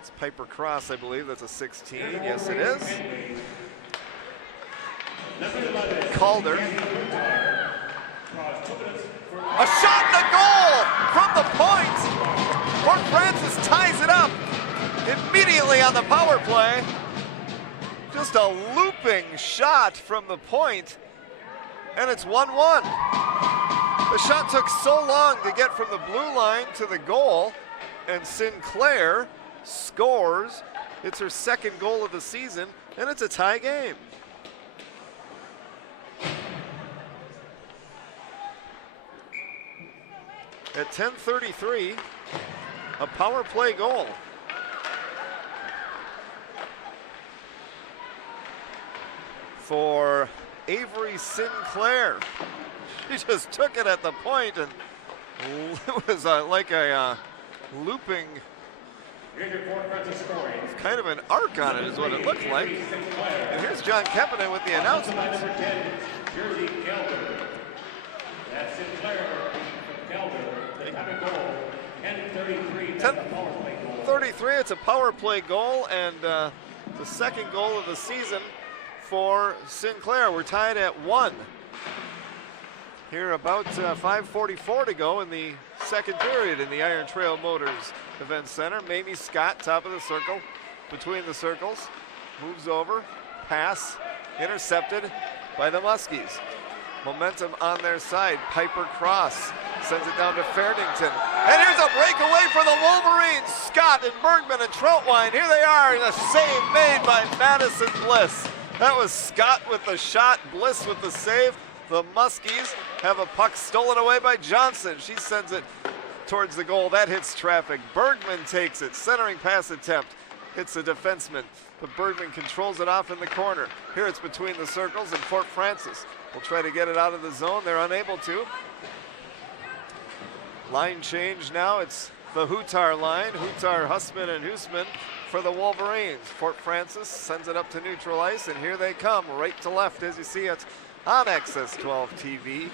It's Piper Cross, I believe. That's a 16. Yes, it is. Calder. A shot and a goal from the point. Fort on the power play. Just a looping shot from the point, and it's 1-1. The shot took so long to get from the blue line to the goal, and Sinclair scores. It's her second goal of the season, and it's a tie game. At 10:33, a power play goal. For Avery Sinclair. She just took it at the point, and it was like a looping, kind of an arc on it is what it looked like. And here's John Kempinen with the announcement. 10:33, it's a power play goal, and the second goal of the season for Sinclair. We're tied at 1. Here about 5:44 to go in the second period in the Iron Trail Motors Event Center. Mamie Scott, top of the circle, between the circles, moves over, pass, intercepted by the Muskies. Momentum on their side. Piper Cross sends it down to Fairnington. And here's a breakaway for the Wolverines. Scott and Bergman and Troutwine. Here they are. A save made by Madison Bliss. That was Scott with the shot, Bliss with the save. The Muskies have a puck stolen away by Johnson. She sends it towards the goal. That hits traffic. Bergman takes it. Centering pass attempt. Hits the defenseman. But Bergman controls it off in the corner. Here it's between the circles, and Fort Francis will try to get it out of the zone. They're unable to. Line change now. It's the Hutar line. Hutar, Hussman, and Husman for the Wolverines. Fort Francis sends it up to neutral ice, and here they come, right to left, as you see it on Access 12 TV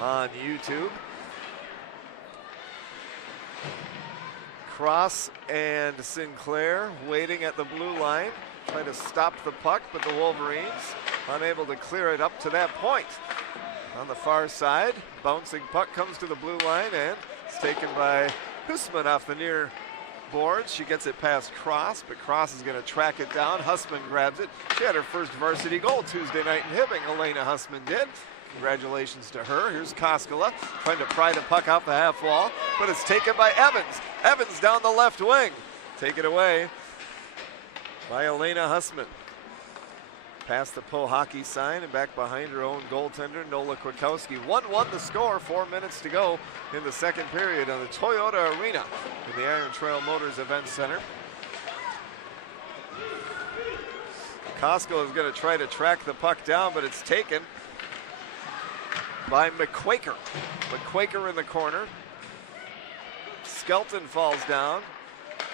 on YouTube. Cross and Sinclair waiting at the blue line, try to stop the puck, but the Wolverines unable to clear it up to that point. On the far side, bouncing puck comes to the blue line, and it's taken by Husman off the near boards. She gets it past Cross, but Cross is going to track it down. Hussman grabs it. She had her first varsity goal Tuesday night in Hibbing. Elena Hussman did. Congratulations to her. Here's Koskela trying to pry the puck off the half wall, but it's taken by Evans. Evans down the left wing. Take it away by Elena Hussman. Past the Poe hockey sign and back behind her own goaltender, Nola Kwiatkowski. 1-1 the score, 4 minutes to go in the second period on the Toyota Arena in the Iron Trail Motors Event Center. Costco is going to try to track the puck down, but it's taken by McQuaker. McQuaker in the corner. Skelton falls down.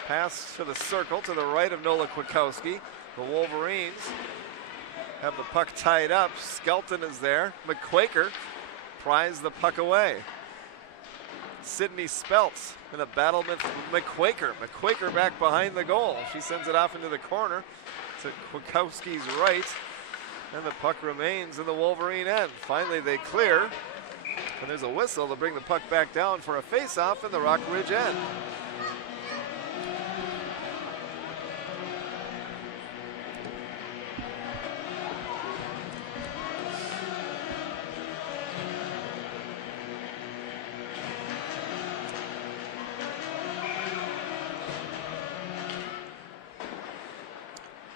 Pass to the circle to the right of Nola Kwiatkowski. The Wolverines have the puck tied up. Skelton is there. McQuaker pries the puck away. Sydney Speltz in a battle with McQuaker. McQuaker back behind the goal. She sends it off into the corner to Kwiatkowski's right. And the puck remains in the Wolverine end. Finally they clear. And there's a whistle to bring the puck back down for a face-off in the Rock Ridge end.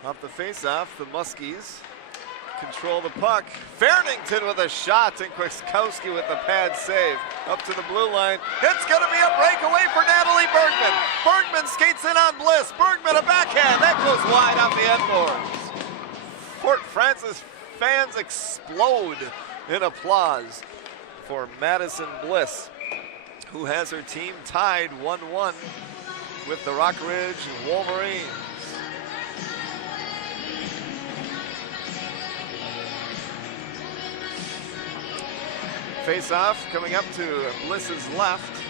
Off the face-off, the Muskies control the puck. Fairnington with a shot, and Kwiatkowski with the pad save. Up to the blue line. It's going to be a breakaway for Natalie Bergman. Bergman skates in on Bliss. Bergman a backhand. That goes wide off the end boards. Fort Francis fans explode in applause for Madison Bliss, who has her team tied 1-1 with the Rock Ridge Wolverines. Face-off coming up to Bliss's left.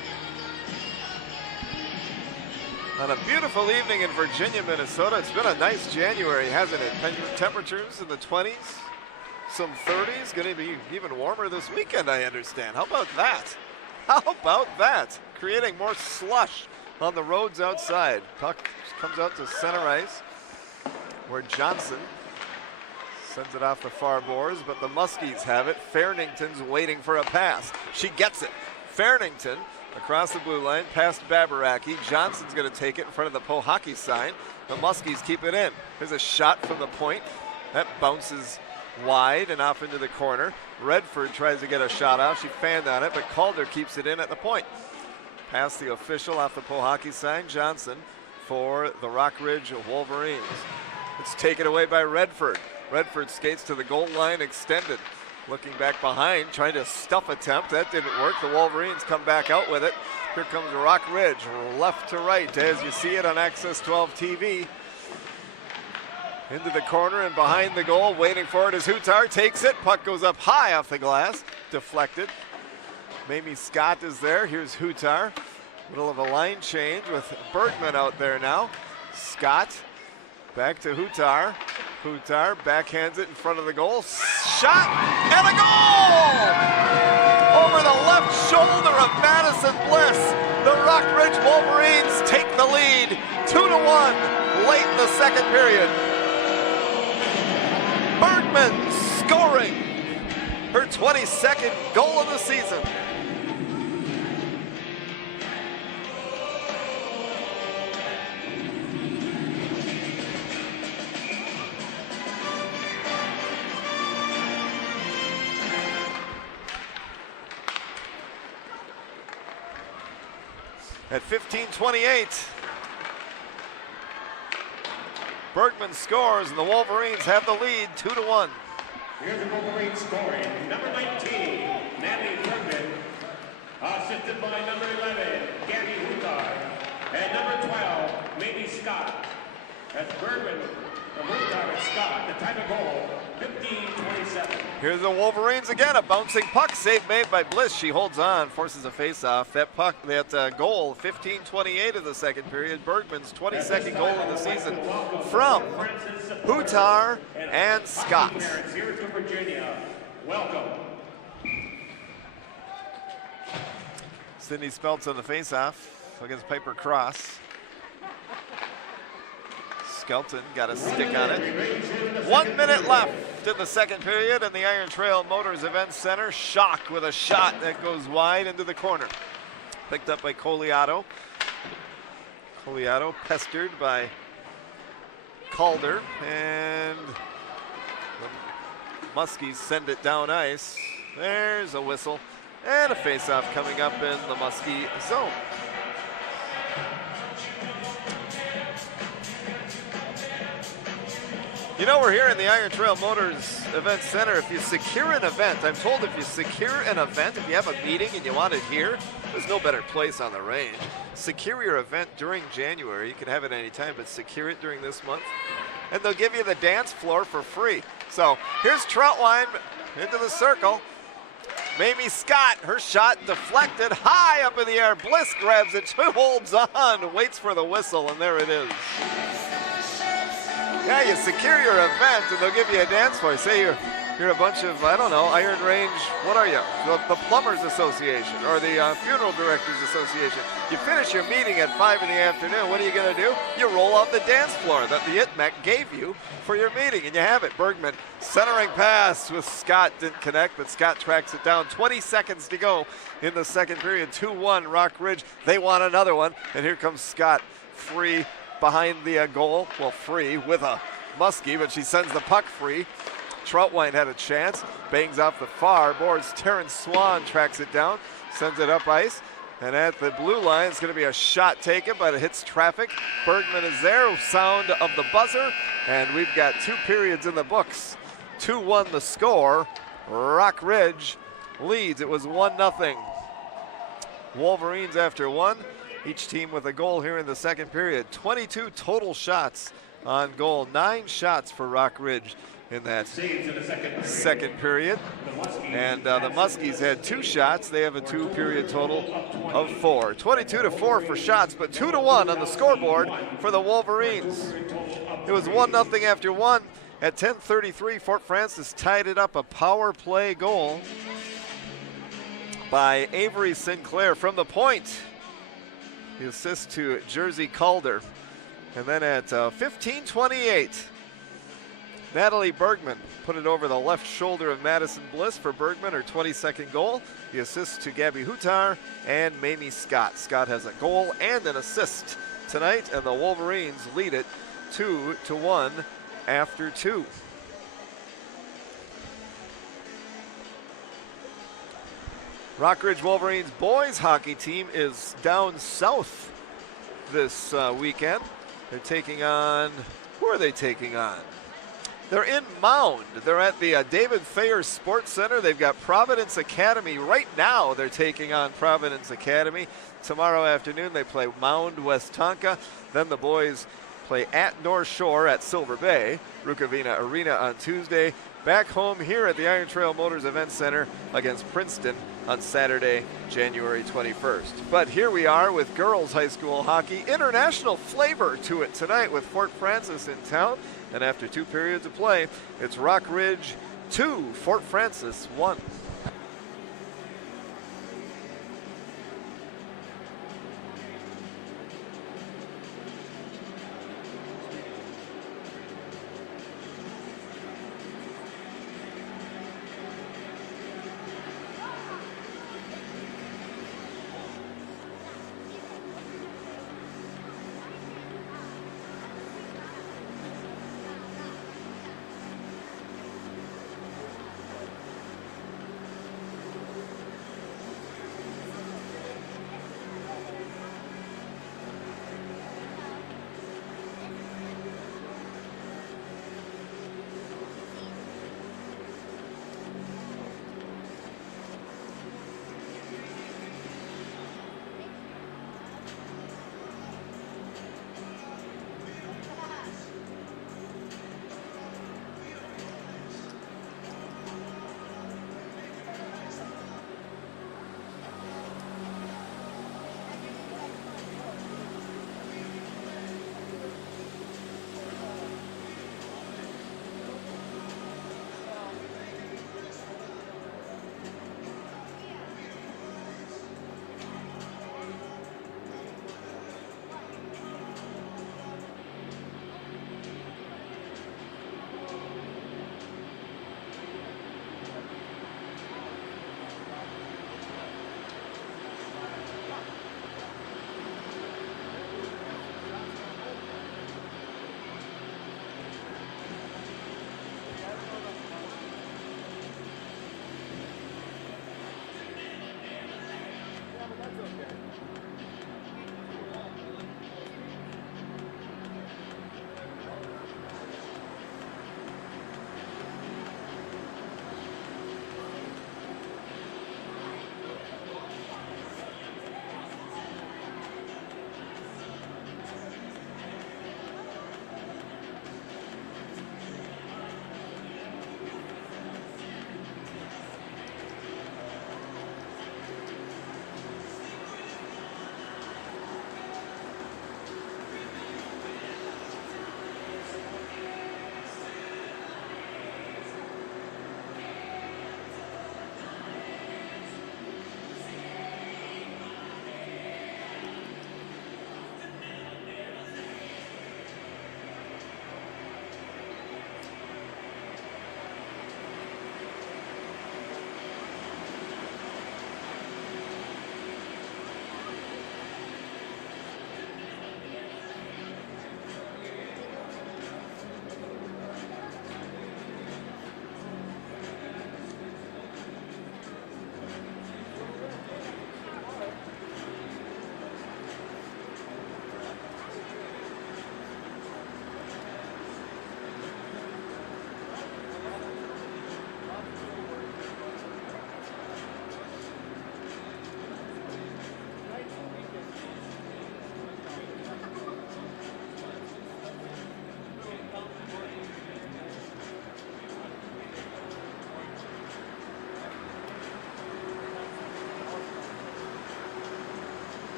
On a beautiful evening in Virginia, Minnesota. It's been a nice January, hasn't it? Temperatures in the 20s, some 30s. Going to be even warmer this weekend, I understand. How about that? How about that? Creating more slush on the roads outside. Puck comes out to center ice. where Johnson sends it off the far boards, but the Muskies have it. Fairnington's waiting for a pass. She gets it. Fairnington across the blue line, past Babaraki. Johnson's going to take it in front of the Po Hockey sign. The Muskies keep it in. There's a shot from the point. That bounces wide and off into the corner. Redford tries to get a shot off. She fanned on it, but Calder keeps it in at the point. Past the official off the Po Hockey sign. Johnson for the Rockridge Wolverines. It's taken away by Redford. Redford skates to the goal line, extended. Looking back behind, trying to stuff attempt. That didn't work. The Wolverines come back out with it. Here comes Rockridge, left to right, as you see it on Access 12 TV. Into the corner and behind the goal, waiting for it as Hutar takes it. Puck goes up high off the glass, deflected. Mamie Scott is there. Here's Hutar. Middle of a line change with Bergman out there now. Scott back to Hutar. Hutar backhands it in front of the goal. Shot and a goal! Over the left shoulder of Madison Bliss. The Rockridge Wolverines take the lead 2-1 late in the second period. Bergman scoring her 22nd goal of the season. At 15:28, Bergman scores and the Wolverines have the lead 2-1. Here's the Wolverines scoring. Number 19, Natalie Bergman, assisted by number 11, Gabby Hutar, and number 12, Mamie Scott. That's Bergman, Hutar, and Scott. The time of goal, 15:27. Here's the Wolverines again, a bouncing puck, save made by Bliss. She holds on, forces a face-off. That puck, that goal, 15:28 of the second period. Bergman's 22nd goal of the season from Hutar and Scott. Here to Virginia. Welcome. Sydney Speltz on the face-off against Piper Cross. Skelton got a stick on it. 1 minute left in the second period, and the Iron Trail Motors Event Center shock with a shot that goes wide into the corner. Picked up by Coliato. Coliato pestered by Calder, and the Muskies send it down ice. There's a whistle and a face-off coming up in the Muskie zone. You know, we're here in the Iron Trail Motors Event Center. If you secure an event, I'm told if you secure an event, if you have a meeting and you want it here, there's no better place on the range. Secure your event during January. You can have it anytime, but secure it during this month. And they'll give you the dance floor for free. So here's Troutwine into the circle. Mamie Scott, her shot deflected high up in the air. Bliss grabs it, holds on, waits for the whistle, and there it is. Yeah, you secure your event and they'll give you a dance floor. Say you're a bunch of, I don't know, Iron Range, what are you? The Plumbers Association or the Funeral Directors Association. You finish your meeting at 5 in the afternoon, what are you gonna do? You roll out the dance floor that the ITMEC gave you for your meeting, and you have it. Bergman centering pass with Scott, didn't connect, but Scott tracks it down. 20 seconds to go in the second period. 2-1 Rockridge. They want another one, and here comes Scott, free behind the goal. Well, free with a Muskie, but she sends the puck free. Troutwine had a chance, bangs off the far boards. Terrence Swan tracks it down, sends it up ice, and at the blue line, it's going to be a shot taken, but it hits traffic. Bergman is there, sound of the buzzer, and we've got 2 periods in the books. 2-1 the score. Rockridge leads. It was 1-0. Wolverines after 1. Each team with a goal here in the second period. 22 total shots on goal. 9 shots for Rockridge in that second period. And the Muskies had 2 shots. They have a 2-period total of 4. 22-4 for shots, but 2-1 on the scoreboard for the Wolverines. It was 1-0 after 1. At 10:33, Fort Francis tied it up. A power play goal by Avery Sinclair from the point. The assist to Jersey Calder. And then at 15:28, Natalie Bergman put it over the left shoulder of Madison Bliss for Bergman, her 22nd goal. The assist to Gabby Hutar and Mamie Scott. Scott has a goal and an assist tonight, and the Wolverines lead it 2-1 after 2. Rockridge Wolverines boys hockey team is down south this weekend. They're taking on, who are they taking on? They're in Mound. They're at the David Thayer Sports Center. They've got Providence Academy. Right now they're taking on Providence Academy. Tomorrow afternoon they play Mound West Tonka. Then the boys play at North Shore at Silver Bay, Rukavina Arena on Tuesday. Back home here at the Iron Trail Motors Event Center against Princeton on Saturday, January 21st. But here we are with girls high school hockey. International flavor to it tonight with Fort Francis in town. And after 2 periods of play, it's Rockridge 2, Fort Francis 1.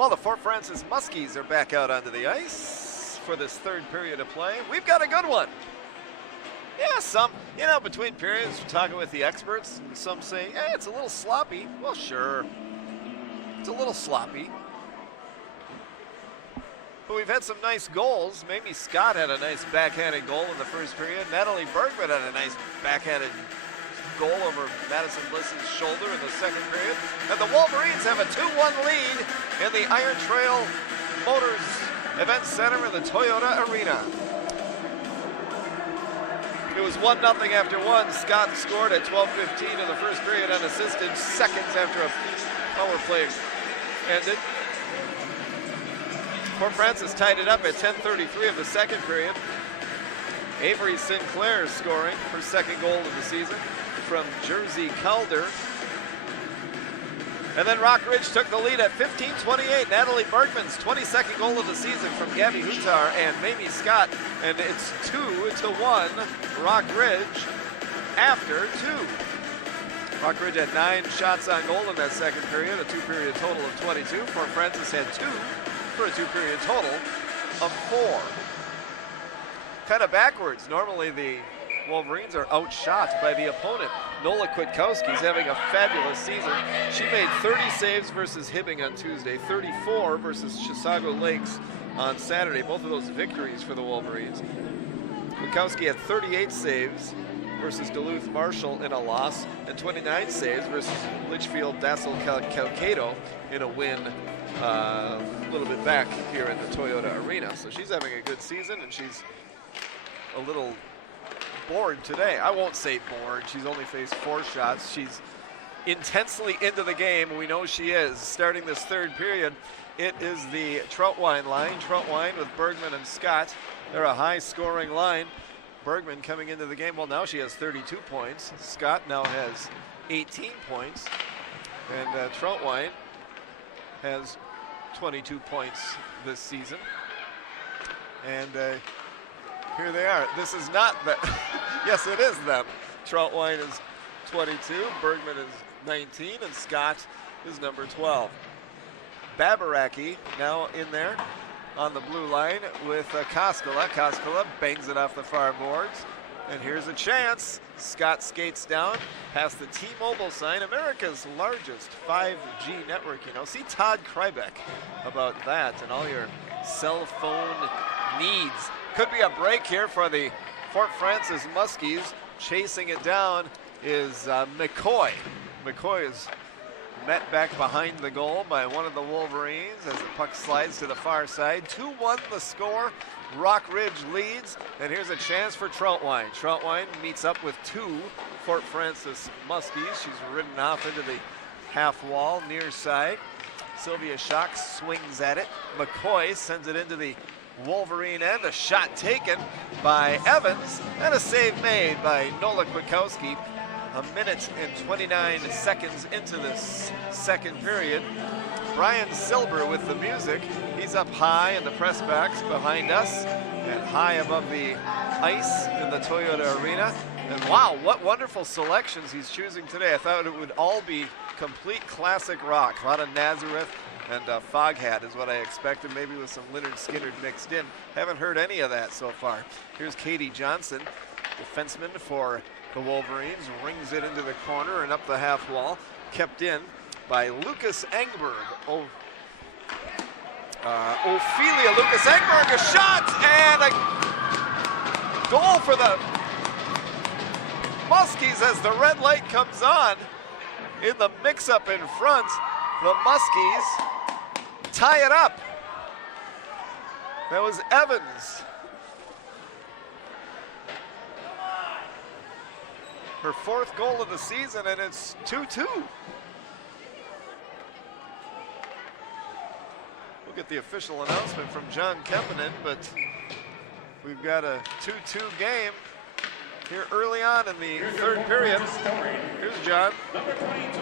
Well, the Fort Francis Muskies are back out onto the ice for this third period of play. We've got a good one. Yeah, between periods, we're talking with the experts, and some say, hey, it's a little sloppy. Well, sure, it's a little sloppy. But we've had some nice goals. Mamie Scott had a nice backhanded goal in the first period. Natalie Bergman had a nice backhanded goal over Madison Bliss's shoulder in the second period. And the Wolverines have a 2-1 lead in the Iron Trail Motors Event Center in the Toyota Arena. It was 1-0 after one. Scott scored at 12:15 in the first period, unassisted, seconds after a power play ended. Fort Francis tied it up at 10:33 of the second period. Avery Sinclair scoring her second goal of the season from Jersey Calder. And then Rock Ridge took the lead at 15:28. Natalie Bergman's 22nd goal of the season from Gabby Hutar and Mamie Scott. And it's 2-1 Rock Ridge after two. Rock Ridge had 9 shots on goal in that second period, a 2-period total of 22. Fort Francis had 2 for a 2-period total of 4. Kind of backwards. Normally the Wolverines are outshot by the opponent. Nola Kwiatkowski's having a fabulous season. She made 30 saves versus Hibbing on Tuesday, 34 versus Chisago Lakes on Saturday. Both of those victories for the Wolverines. Kwiatkowski had 38 saves versus Duluth Marshall in a loss, and 29 saves versus Litchfield Dassel Calcado in a win a little bit back here in the Toyota Arena. So she's having a good season, and she's a little bored today. I won't say bored. She's only faced 4 shots. She's intensely into the game. We know she is. Starting this third period, it is the Troutwine line. Troutwine with Bergman and Scott. They're a high-scoring line. Bergman coming into the game, well, now she has 32 points. Scott now has 18 points. And Troutwine has 22 points this season. And here they are. This is not them. Yes, it is them. Troutwine is 22, Bergman is 19, and Scott is number 12. Babaraki now in there on the blue line with Koskela. Koskela bangs it off the far boards. And here's a chance. Scott skates down past the T-Mobile sign, America's largest 5G network. You know, see Todd Krybeck about that and all your cell phone needs. Could be a break here for the Fort Francis Muskies. Chasing it down is McCoy. McCoy is met back behind the goal by one of the Wolverines as the puck slides to the far side. 2-1 the score. Rock Ridge leads, and here's a chance for Troutwine. Troutwine meets up with 2 Fort Francis Muskies. She's ridden off into the half wall near side. Sylvia Schock swings at it. McCoy sends it into the Wolverine end. A shot taken by Evans and a save made by Nola Kwiatkowski. A minute and 29 seconds into this second period. Brian Silber with the music. He's up high in the press box behind us and high above the ice in the Toyota Arena. And wow, what wonderful selections he's choosing today. I thought it would all be complete classic rock. A lot of Nazareth and Foghat is what I expected, maybe with some Leonard Skinner mixed in. Haven't heard any of that so far. Here's Katie Johnson, defenseman for the Wolverines, rings it into the corner and up the half wall, kept in by Lucas Engberg. Ophelia Lucas Engberg, a shot and a goal for the Muskies as the red light comes on. In the mix-up in front, the Muskies tie it up. That was Evans. Her 4th goal of the season, and it's 2-2. We'll get the official announcement from John Kempinen, but we've got a 2-2 game here early on in the third period. Here's John. Number 22,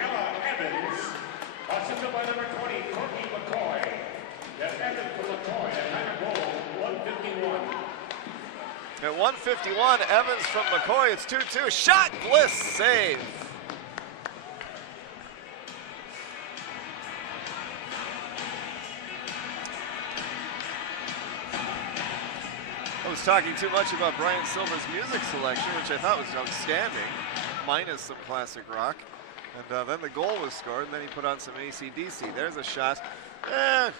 Ella Evans. Assisted by number 20, Courtney McCoy. Yes, Evans for McCoy, and time of goal, 151. At 151, Evans from McCoy. It's 2-2. Shot, Bliss, save. I was talking too much about Brian Silva's music selection, which I thought was outstanding, minus some classic rock. And then the goal was scored, and then he put on some AC/DC. There's a shot. Kind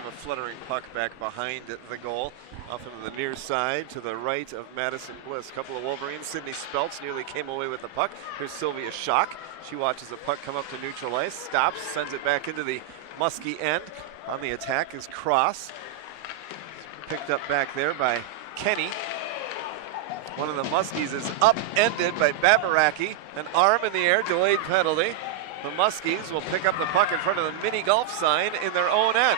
of a fluttering puck back behind the goal, off into the near side to the right of Madison Bliss. A couple of Wolverines. Sydney Speltz nearly came away with the puck. Here's Sylvia Schock. She watches the puck come up to neutral ice, stops, sends it back into the Muskie end. On the attack is Cross. Picked up back there by Kenny. One of the Muskies is upended by Babaraki. An arm in the air, delayed penalty. The Muskies will pick up the puck in front of the mini golf sign in their own end.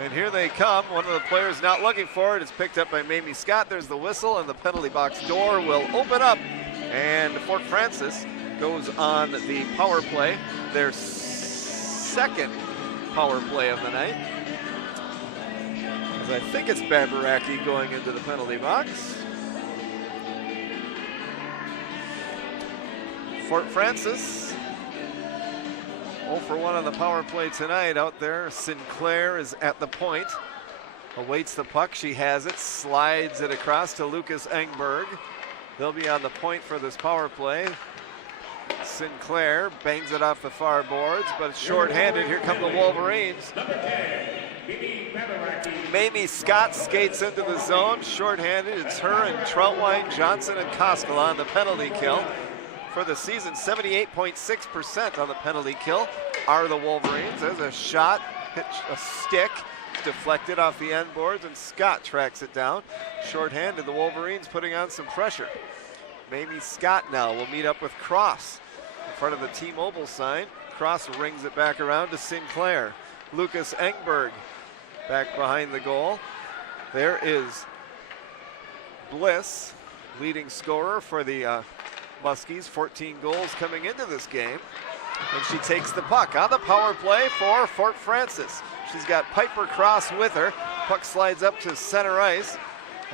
And here they come. One of the players not looking for it. It's picked up by Mamie Scott. There's the whistle, and the penalty box door will open up. And Fort Francis goes on the power play, their second power play of the night. As I think it's Babaraki going into the penalty box. Fort Francis 0 for 1 on the power play tonight out there. Sinclair is at the point. Awaits the puck. She has it. Slides it across to Lucas Engberg. They'll be on the point for this power play. Sinclair bangs it off the far boards, but it's shorthanded. Here come the Wolverines. Mamie Scott skates into the zone. Shorthanded. It's her and Troutwine, Johnson, and Koskela on the penalty kill. For the season, 78.6% on the penalty kill are the Wolverines. There's a shot, hit a stick, deflected off the end boards, and Scott tracks it down. Shorthanded, the Wolverines putting on some pressure. Mamie Scott now will meet up with Cross in front of the T-Mobile sign. Cross rings it back around to Sinclair. Lucas Engberg back behind the goal. There is Bliss, leading scorer for the Muskies, 14 goals coming into this game. And she takes the puck on the power play for Fort Francis. She's got Piper Cross with her. Puck slides up to center ice.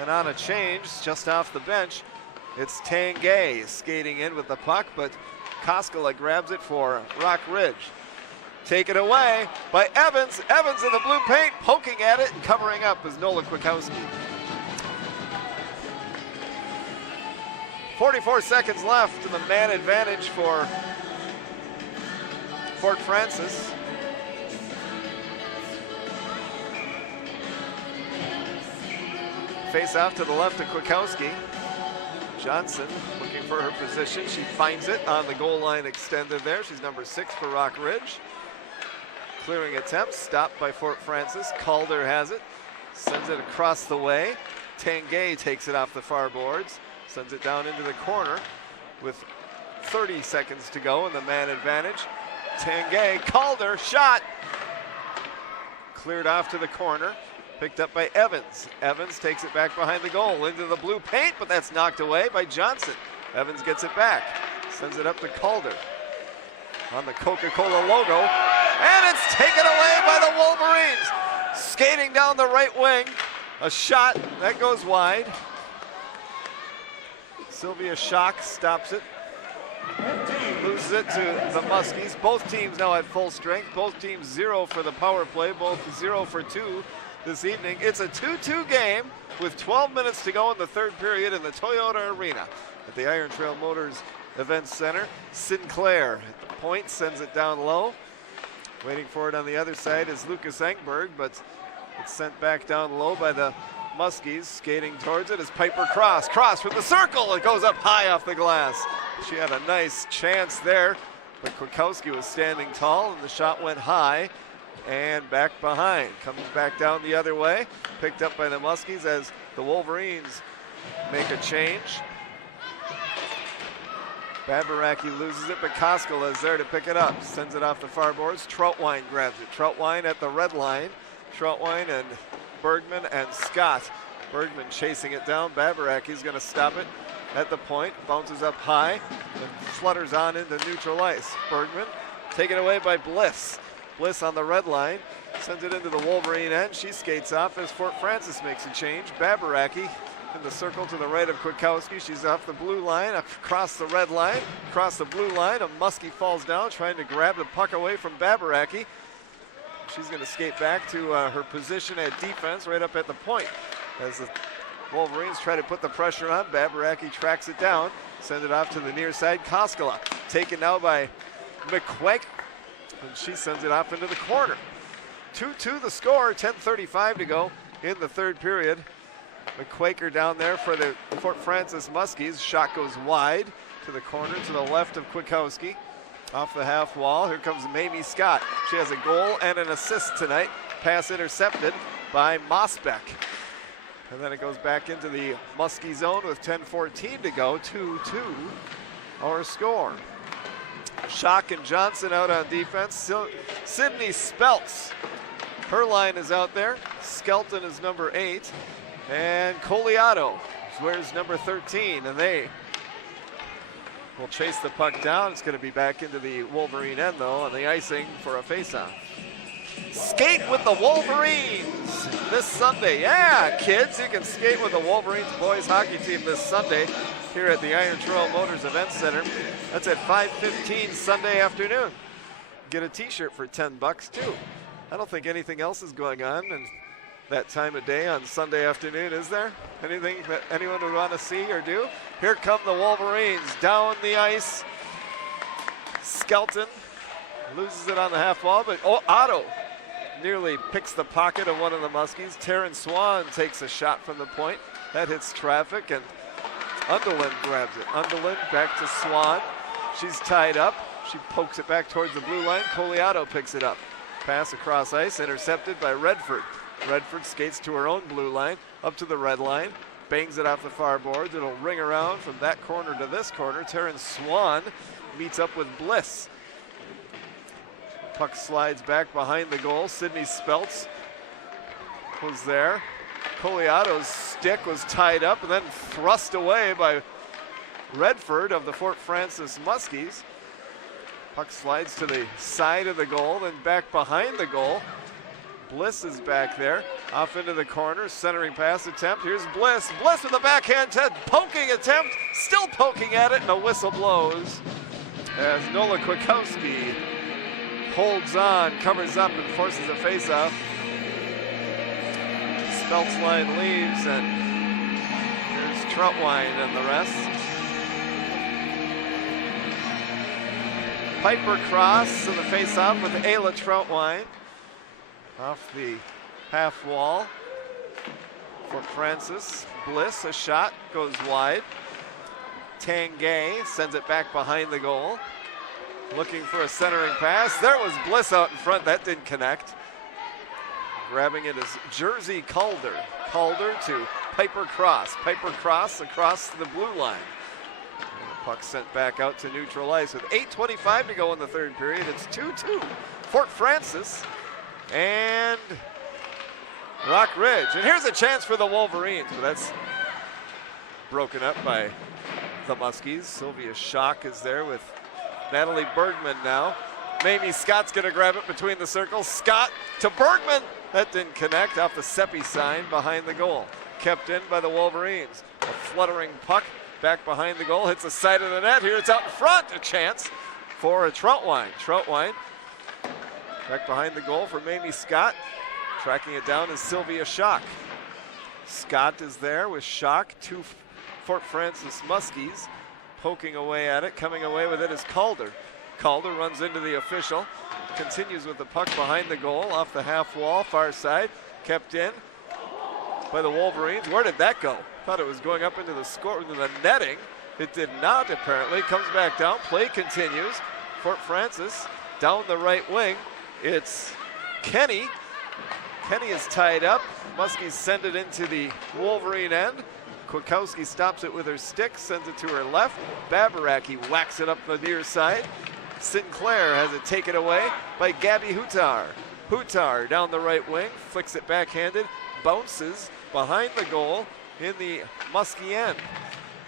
And on a change, just off the bench, it's Tanguay skating in with the puck, but Koskela grabs it for Rock Ridge. Taken away by Evans. Evans in the blue paint, poking at it and covering up is Nola Kwiatkowski. 44 seconds left, and the man advantage for Fort Francis. Face off to the left of Kwiatkowski. Johnson looking for her position. She finds it on the goal line extended there. She's number 6 for Rock Ridge. Clearing attempt, stopped by Fort Francis. Calder has it, sends it across the way. Tanguay takes it off the far boards. Sends it down into the corner with 30 seconds to go and the man advantage. Tanguay, Calder, shot. Cleared off to the corner, picked up by Evans. Evans takes it back behind the goal into the blue paint, but that's knocked away by Johnson. Evans gets it back, sends it up to Calder on the Coca-Cola logo, and it's taken away by the Wolverines. Skating down the right wing, a shot that goes wide. Sylvia Schock stops it, loses it to the Muskies. Both teams now at full strength. Both teams 0 for the power play, both 0 for 2 this evening. It's a 2-2 game with 12 minutes to go in the third period in the Toyota Arena at the Iron Trail Motors Events Center. Sinclair at the point, sends it down low. Waiting for it on the other side is Lucas Engberg, but it's sent back down low by the Muskies. Skating towards it is Piper Cross. Cross from the circle. It goes up high off the glass. She had a nice chance there, but Kwiatkowski was standing tall, and the shot went high and back behind. Comes back down the other way. Picked up by the Muskies as the Wolverines make a change. Babaraki loses it, but Koskela is there to pick it up. Sends it off the far boards. Troutwine grabs it. Troutwine at the red line. Troutwine and Bergman and Scott. Bergman chasing it down. Babaraki's going to stop it at the point. Bounces up high and flutters on into neutral ice. Bergman taken away by Bliss. Bliss on the red line. Sends it into the Wolverine end. She skates off as Fort Francis makes a change. Babaraki in the circle to the right of Kwiatkowski. She's off the blue line, across the red line, across the blue line. A Muskie falls down trying to grab the puck away from Babaraki. She's going to skate back to her position at defense right up at the point as the Wolverines try to put the pressure on. Babaraki tracks it down, sends it off to the near side. Koskela taken now by McQuake, and she sends it off into the corner. 2-2 the score, 10:35 to go in the third period. McQuaker down there for the Fort Francis Muskies. Shot goes wide to the corner to the left of Kwiatkowski. Off the half wall, here comes Mamie Scott. She has a goal and an assist tonight. Pass intercepted by Mosbeck. And then it goes back into the Muskie zone with 10:14 to go, 2-2 our score. Schock and Johnson out on defense. Sydney Speltz, her line is out there. Skelton is number 8. And Coliato wears number 13. And they will chase the puck down. It's going to be back into the Wolverine end, though, on the icing for a faceoff. Skate with the Wolverines this Sunday. Yeah, kids, you can skate with the Wolverines boys hockey team this Sunday here at the Iron Trail Motors Event Center. That's at 5:15 Sunday afternoon. Get a t-shirt for $10 too. I don't think anything else is going on and that time of day on Sunday afternoon, is there? Anything that anyone would want to see or do? Here come the Wolverines down the ice. Skelton loses it on the half wall, but Otto nearly picks the pocket of one of the Muskies. Taryn Swan takes a shot from the point. That hits traffic, and Underland grabs it. Underland back to Swan. She's tied up. She pokes it back towards the blue line. Coliato picks it up. Pass across ice, intercepted by Redford. Redford skates to her own blue line, up to the red line, bangs it off the far boards. It'll ring around from that corner to this corner. Taryn Swan meets up with Bliss. Puck slides back behind the goal. Sydney Speltz was there. Coliato's stick was tied up and then thrust away by Redford of the Fort Francis Muskies. Puck slides to the side of the goal, then back behind the goal. Bliss is back there, off into the corner, centering pass attempt. Here's Bliss. Bliss with a backhand poking attempt, still poking at it, and a whistle blows as Nola Kwiatkowski holds on, covers up, and forces a faceoff. Speltz line leaves, and here's Troutwine and the rest. Piper Cross in the faceoff with Ayla Troutwine. Off the half wall for Francis. Bliss, a shot, goes wide. Tanguay sends it back behind the goal. Looking for a centering pass. There was Bliss out in front. That didn't connect. Grabbing it is Jersey Calder. Calder to Piper Cross. Piper Cross across the blue line. Puck sent back out to neutral ice with 8:25 to go in the third period. It's 2-2. Fort Francis and Rock Ridge. And here's a chance for the Wolverines, but that's broken up by the Muskies. Sylvia Schock is there with Natalie Bergman now. Mamie Scott's gonna grab it between the circles. Scott to Bergman. That didn't connect off the Seppi sign behind the goal. Kept in by the Wolverines. A fluttering puck back behind the goal. Hits the side of the net. Here it's out in front. A chance for a Troutwine. Troutwine back behind the goal for Mamie Scott. Tracking it down is Sylvia Schock. Scott is there with Schock. Two Fort Francis Muskies poking away at it. Coming away with it is Calder. Calder runs into the official. Continues with the puck behind the goal off the half wall, far side. Kept in by the Wolverines. Where did that go? Thought it was going up into the netting. It did not, apparently. Comes back down. Play continues. Fort Francis down the right wing. It's Kenny. Kenny is tied up. Muskies send it into the Wolverine end. Kwiatkowski stops it with her stick, sends it to her left. Babaraki whacks it up the near side. Sinclair has it taken away by Gabby Hutar. Hutar down the right wing, flicks it backhanded, bounces behind the goal in the Muskie end.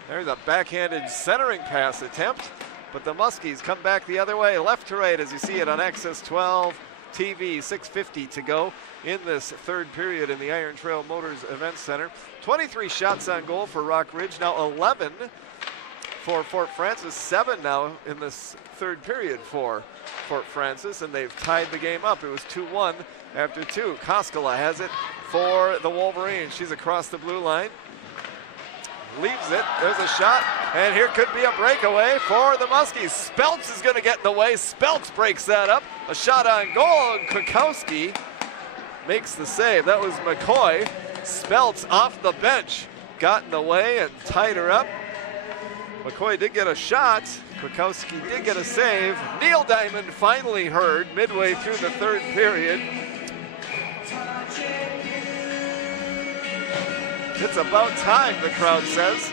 There's a backhanded centering pass attempt, but the Muskies come back the other way, left to right as you see it on Access 12 TV. 6:50 to go in this third period in the Iron Trail Motors Event Center. 23 shots on goal for Rock Ridge, now 11 for Fort Francis, 7 now in this third period for Fort Francis, and they've tied the game up. It was 2-1 after 2. Koskela has it for the Wolverines. She's across the blue line. leaves it. There's a shot, and here could be a breakaway for the Muskies. Speltz is going to get in the way. Speltz breaks that up. A shot on goal, and Kwiatkowski makes the save. That was McCoy. Speltz off the bench got in the way and tied her up. McCoy did get a shot. Kwiatkowski did get a save. Neil Diamond finally heard midway through the third period. It's about time, the crowd says.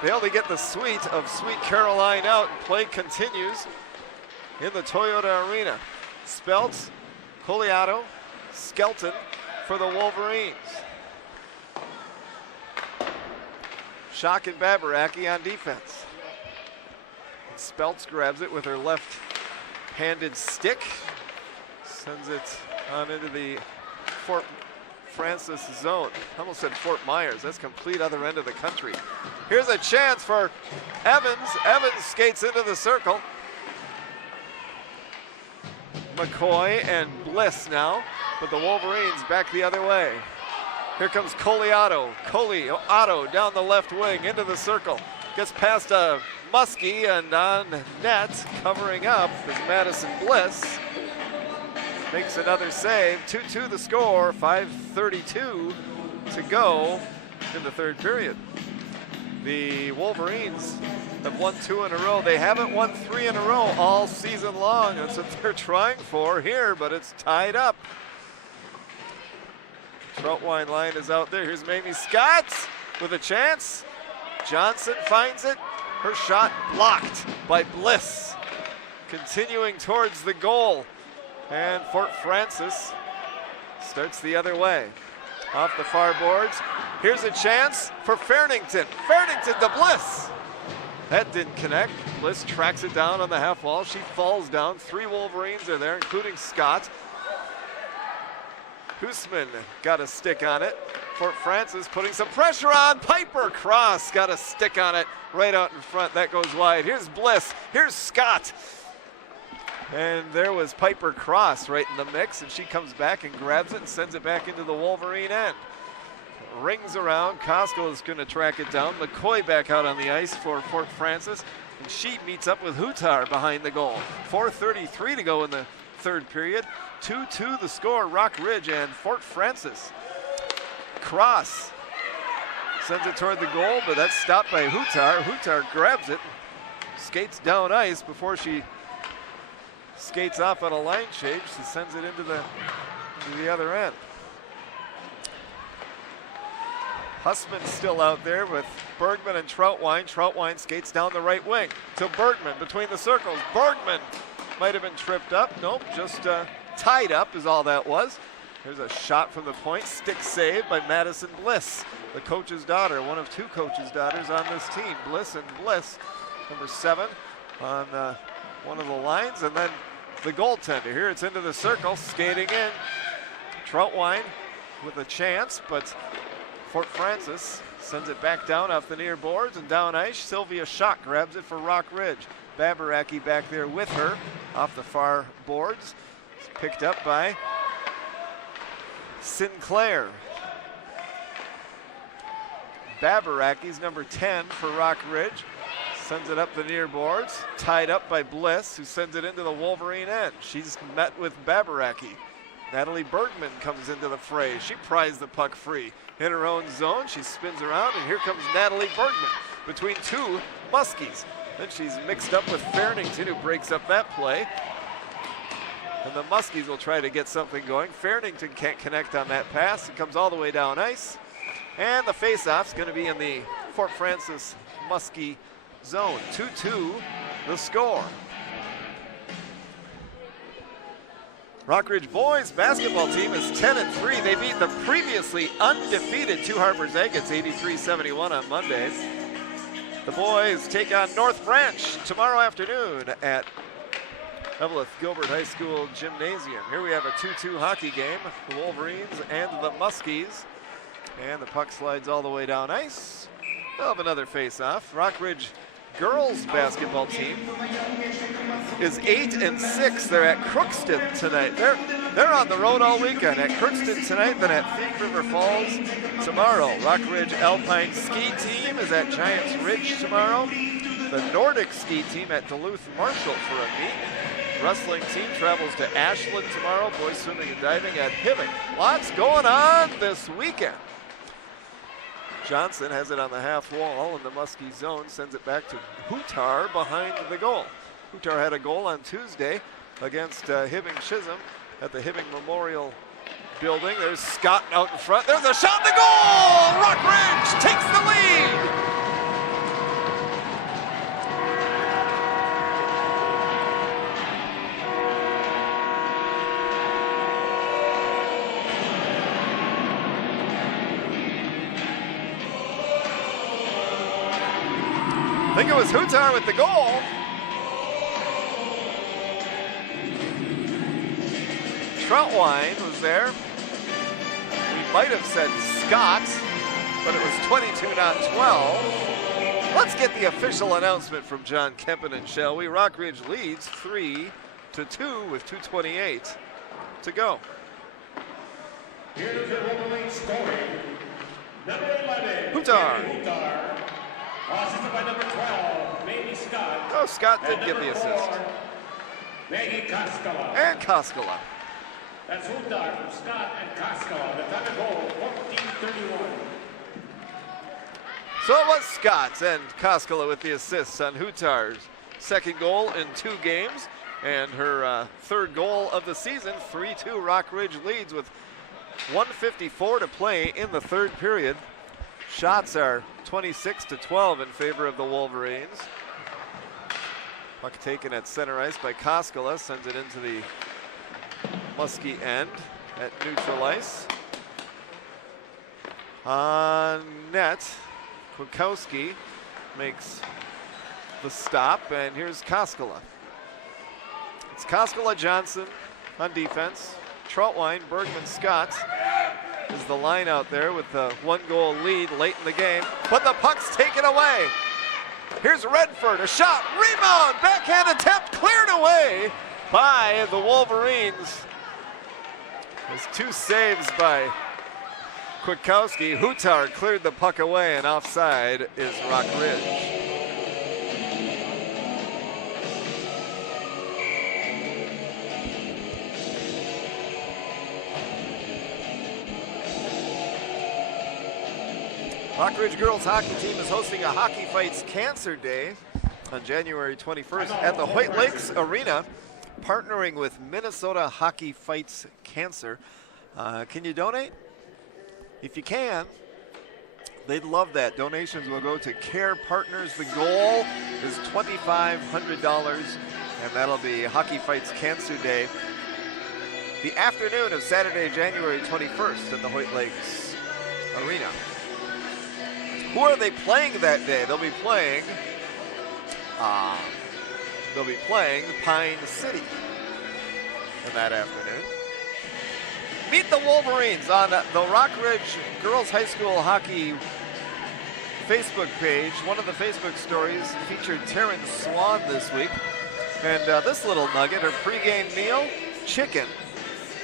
They only get the suite of Sweet Caroline out, and play continues in the Toyota Arena. Speltz, Coliato, Skelton for the Wolverines. Schock and Babaracki on defense. And Speltz grabs it with her left-handed stick. Sends it on into the Fort Francis zone. I almost said Fort Myers. That's complete other end of the country. Here's a chance for Evans. Evans skates into the circle. McCoy and Bliss now, but the Wolverines back the other way. Here comes Coliato. Coliato down the left wing into the circle. Gets past a Muskie, and on net, covering up is Madison Bliss. Makes another save. 2-2 the score. 5:32 to go in the third period. The Wolverines have won 2 in a row. They haven't won 3 in a row all season long. That's what they're trying for here, but it's tied up. Troutwine line is out there. Here's Mamie Scott with a chance. Johnson finds it. Her shot blocked by Bliss. Continuing towards the goal. And Fort Francis starts the other way. Off the far boards. Here's a chance for Fairnington. Fairnington to Bliss. That didn't connect. Bliss tracks it down on the half wall. She falls down. 3 Wolverines are there, including Scott. Hoosman got a stick on it. Fort Francis putting some pressure on. Piper Cross got a stick on it right out in front. That goes wide. Here's Bliss. Here's Scott. And there was Piper Cross right in the mix, and she comes back and grabs it and sends it back into the Wolverine end. Rings around. Koskela is going to track it down. McCoy back out on the ice for Fort Francis, and she meets up with Hutar behind the goal. 4:33 to go in the third period. 2-2 the score. Rock Ridge and Fort Francis. Cross sends it toward the goal, but that's stopped by Hutar. Hutar grabs it, skates down ice before she skates off on a line change. She sends it into the other end. Hussman's still out there with Bergman and Troutwine. Troutwine skates down the right wing to Bergman between the circles. Bergman might have been tripped up. Nope, just tied up is all that was. There's a shot from the point. Stick save by Madison Bliss, the coach's daughter, one of 2 coaches' daughters on this team. Bliss and Bliss, number 7 on one of the lines, and then the goaltender. Here it's into the circle, skating in. Troutwine with a chance, but Fort Francis sends it back down off the near boards and down ice. Sylvia Schock grabs it for Rock Ridge. Babaracki back there with her off the far boards. It's picked up by Sinclair. Babaracki's number 10 for Rock Ridge. Sends it up the near boards. Tied up by Bliss, who sends it into the Wolverine end. She's met with Babaracki. Natalie Bergman comes into the fray. She pries the puck free in her own zone. She spins around, and here comes Natalie Bergman between 2 Muskies. Then she's mixed up with Fairnington, who breaks up that play. And the Muskies will try to get something going. Fairnington can't connect on that pass. It comes all the way down ice. And the face-off's going to be in the Fort Francis Muskie zone. 2-2 the score. Rockridge boys basketball team is 10-3. They beat the previously undefeated 2 Harpers Agates 83-71 on Monday. The boys take on North Branch tomorrow afternoon at Evelyn Gilbert High School Gymnasium. Here we have a 2-2 hockey game, the Wolverines and the Muskies. And the puck slides all the way down ice. They'll have another face-off. Rockridge girls basketball team is 8-6. They're at Crookston tonight. They're on the road all weekend. At Crookston tonight, then at Thief River Falls tomorrow. Rock Ridge Alpine Ski Team is at Giants Ridge tomorrow. The Nordic Ski Team at Duluth Marshall for a meet. Wrestling team travels to Ashland tomorrow. Boys swimming and diving at Hibbing. Lots going on this weekend. Johnson has it on the half wall in the Muskie zone, sends it back to Hutar behind the goal. Hutar had a goal on Tuesday against Hibbing Chisholm at the Hibbing Memorial Building. There's Scott out in front. There's a shot, the goal! Rock Ridge takes the lead! I think it was Hutar with the goal. Troutwine was there. We might have said Scott, but it was 22, not 12. Let's get the official announcement from John Kempinen, shall we? Rock Ridge leads 3-2 with 2:28 to go. Here's your Wolverines scoring. Number 11, Hutar. Assisted by number 12, Mamie Scott. Oh, Scott did get the assist. 4, Maggie Koskela. And Koskela. That's Hutar from Scott and Koskela. The time of goal, 14:31. So it was Scott and Koskela with the assists on Hutar's second goal in 2 games. And her third goal of the season. 3-2 Rock Ridge leads with 1:54 to play in the third period. Shots are 26-12 in favor of the Wolverines. Puck taken at center ice by Koskela, sends it into the Muskie end at neutral ice. On net, Kwiatkowski makes the stop, and here's Koskela. It's Koskela, Johnson on defense. Troutwine, Bergman, Scott is the line out there with the 1-goal lead late in the game, but the puck's taken away. Here's Redford, a shot, rebound, backhand attempt, cleared away by the Wolverines. There's 2 saves by Kwiatkowski. Hutar cleared the puck away, and offside is Rock Ridge. Rock Ridge girls hockey team is hosting a Hockey Fights Cancer Day on January 21st at the White Lakes Arena, partnering with Minnesota Hockey Fights Cancer. Can you donate? If you can, they'd love that. Donations will go to Care Partners. The goal is $2,500, and that'll be Hockey Fights Cancer Day, the afternoon of Saturday, January 21st at the White Lakes Arena. Who are they playing that day? They'll be playing Pine City in that afternoon. Meet the Wolverines on the Rock Ridge Girls High School Hockey Facebook page. One of the Facebook stories featured Taryn Swan this week. And this little nugget, her pregame meal, chicken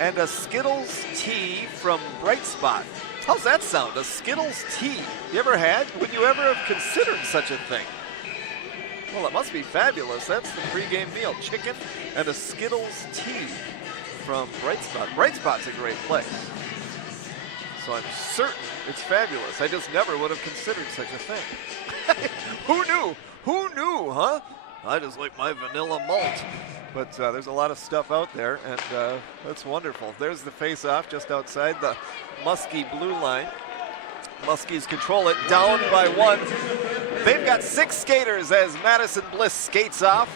and a Skittles tea from Bright Spot. How's that sound? A Skittles tea. You ever had? Would you ever have considered such a thing? Well, it must be fabulous. That's the pregame meal. Chicken and a Skittles tea from Bright Spot. Bright Spot's a great place. So I'm certain it's fabulous. I just never would have considered such a thing. Who knew? Who knew, huh? I just like my vanilla malt. But there's a lot of stuff out there, and that's wonderful. There's the face-off just outside the Muskie blue line. Muskies control it, down by 1. They've got 6 skaters as Madison Bliss skates off,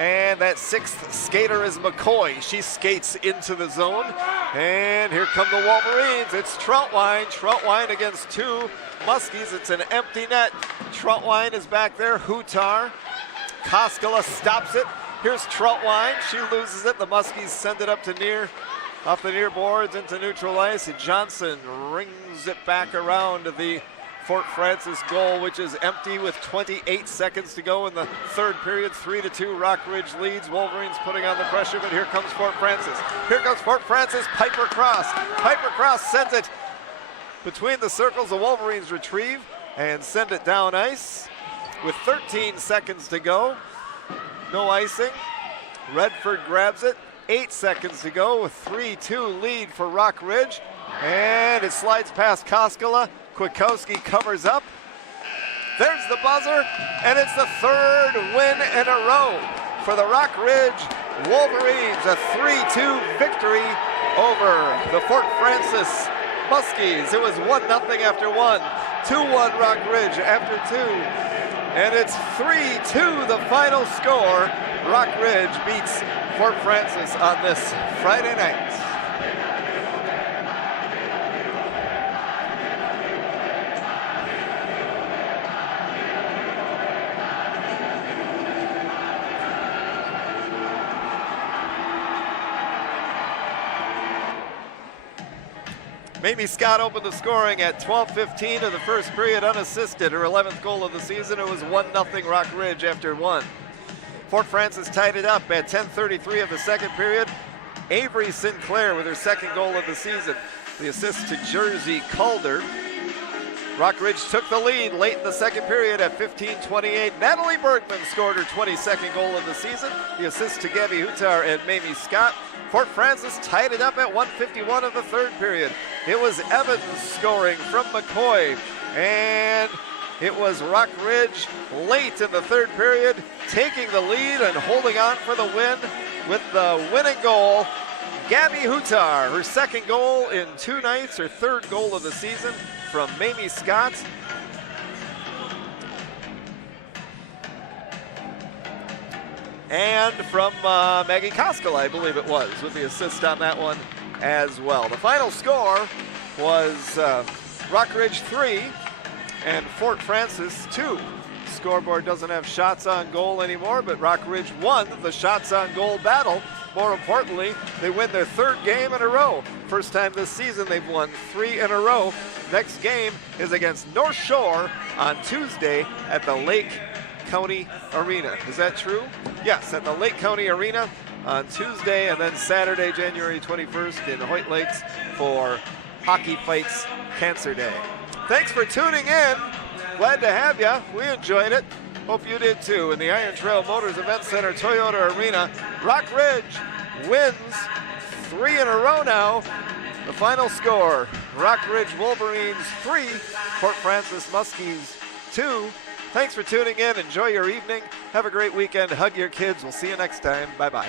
and that 6th skater is McCoy. She skates into the zone, and here come the Wolverines. It's Troutwine. Troutwine against 2 Muskies. It's an empty net. Troutwine is back there. Hutar. Koskela stops it. Here's Troutwine. She loses it. The Muskies send it up to off the near boards into neutral ice. Johnson rings it back around the Fort Francis goal, which is empty with 28 seconds to go in the third period. 3-2, Rock Ridge leads. Wolverines putting on the pressure, but here comes Fort Francis. Here comes Fort Francis, Piper Cross. Piper Cross sends it between the circles. The Wolverines retrieve and send it down ice with 13 seconds to go. No icing. Redford grabs it. 8 seconds to go with 3-2 lead for Rock Ridge. And it slides past Koskela. Kwiatkowski covers up. There's the buzzer, and it's the third win in a row for the Rock Ridge Wolverines. A 3-2 victory over the Fort Francis Muskies. It was 1-0 after 1, 2-1 Rock Ridge after 2, and it's 3-2 the final score. Rock Ridge beats Fort Francis on this Friday night. Mamie Scott opened the scoring at 12:15 of the first period unassisted, her 11th goal of the season. It was 1-0 Rock Ridge after 1. Fort Francis tied it up at 10:33 of the second period. Avery Sinclair with her second goal of the season. The assist to Jersey Calder. Rock Ridge took the lead late in the second period at 15:28. Natalie Bergman scored her 22nd goal of the season. The assist to Gabby Hutar and Mamie Scott. Fort Francis tied it up at 1:51 of the third period. It was Evans scoring from McCoy, and it was Rock Ridge late in the third period, taking the lead and holding on for the win with the winning goal. Gabby Hutar, her second goal in 2 nights, her third goal of the season from Mamie Scott. And from Maggie Koskela, I believe it was, with the assist on that one as well. The final score was Rock Ridge 3 and Fort Francis 2. Scoreboard doesn't have shots on goal anymore, but Rock Ridge won the shots on goal battle. More importantly, they win their third game in a row. First time this season they've won 3 in a row. Next game is against North Shore on Tuesday at the Lake County Arena. Is that true? Yes, at the Lake County Arena on Tuesday, and then Saturday, January 21st in Hoyt Lakes for Hockey Fights Cancer Day. Thanks for tuning in. Glad to have you. We enjoyed it. Hope you did too. In the Iron Trail Motors Event Center Toyota Arena, Rock Ridge wins 3 in a row now. The final score, Rock Ridge Wolverines 3, Fort Francis Muskies 2. Thanks for tuning in. Enjoy your evening. Have a great weekend. Hug your kids. We'll see you next time. Bye-bye.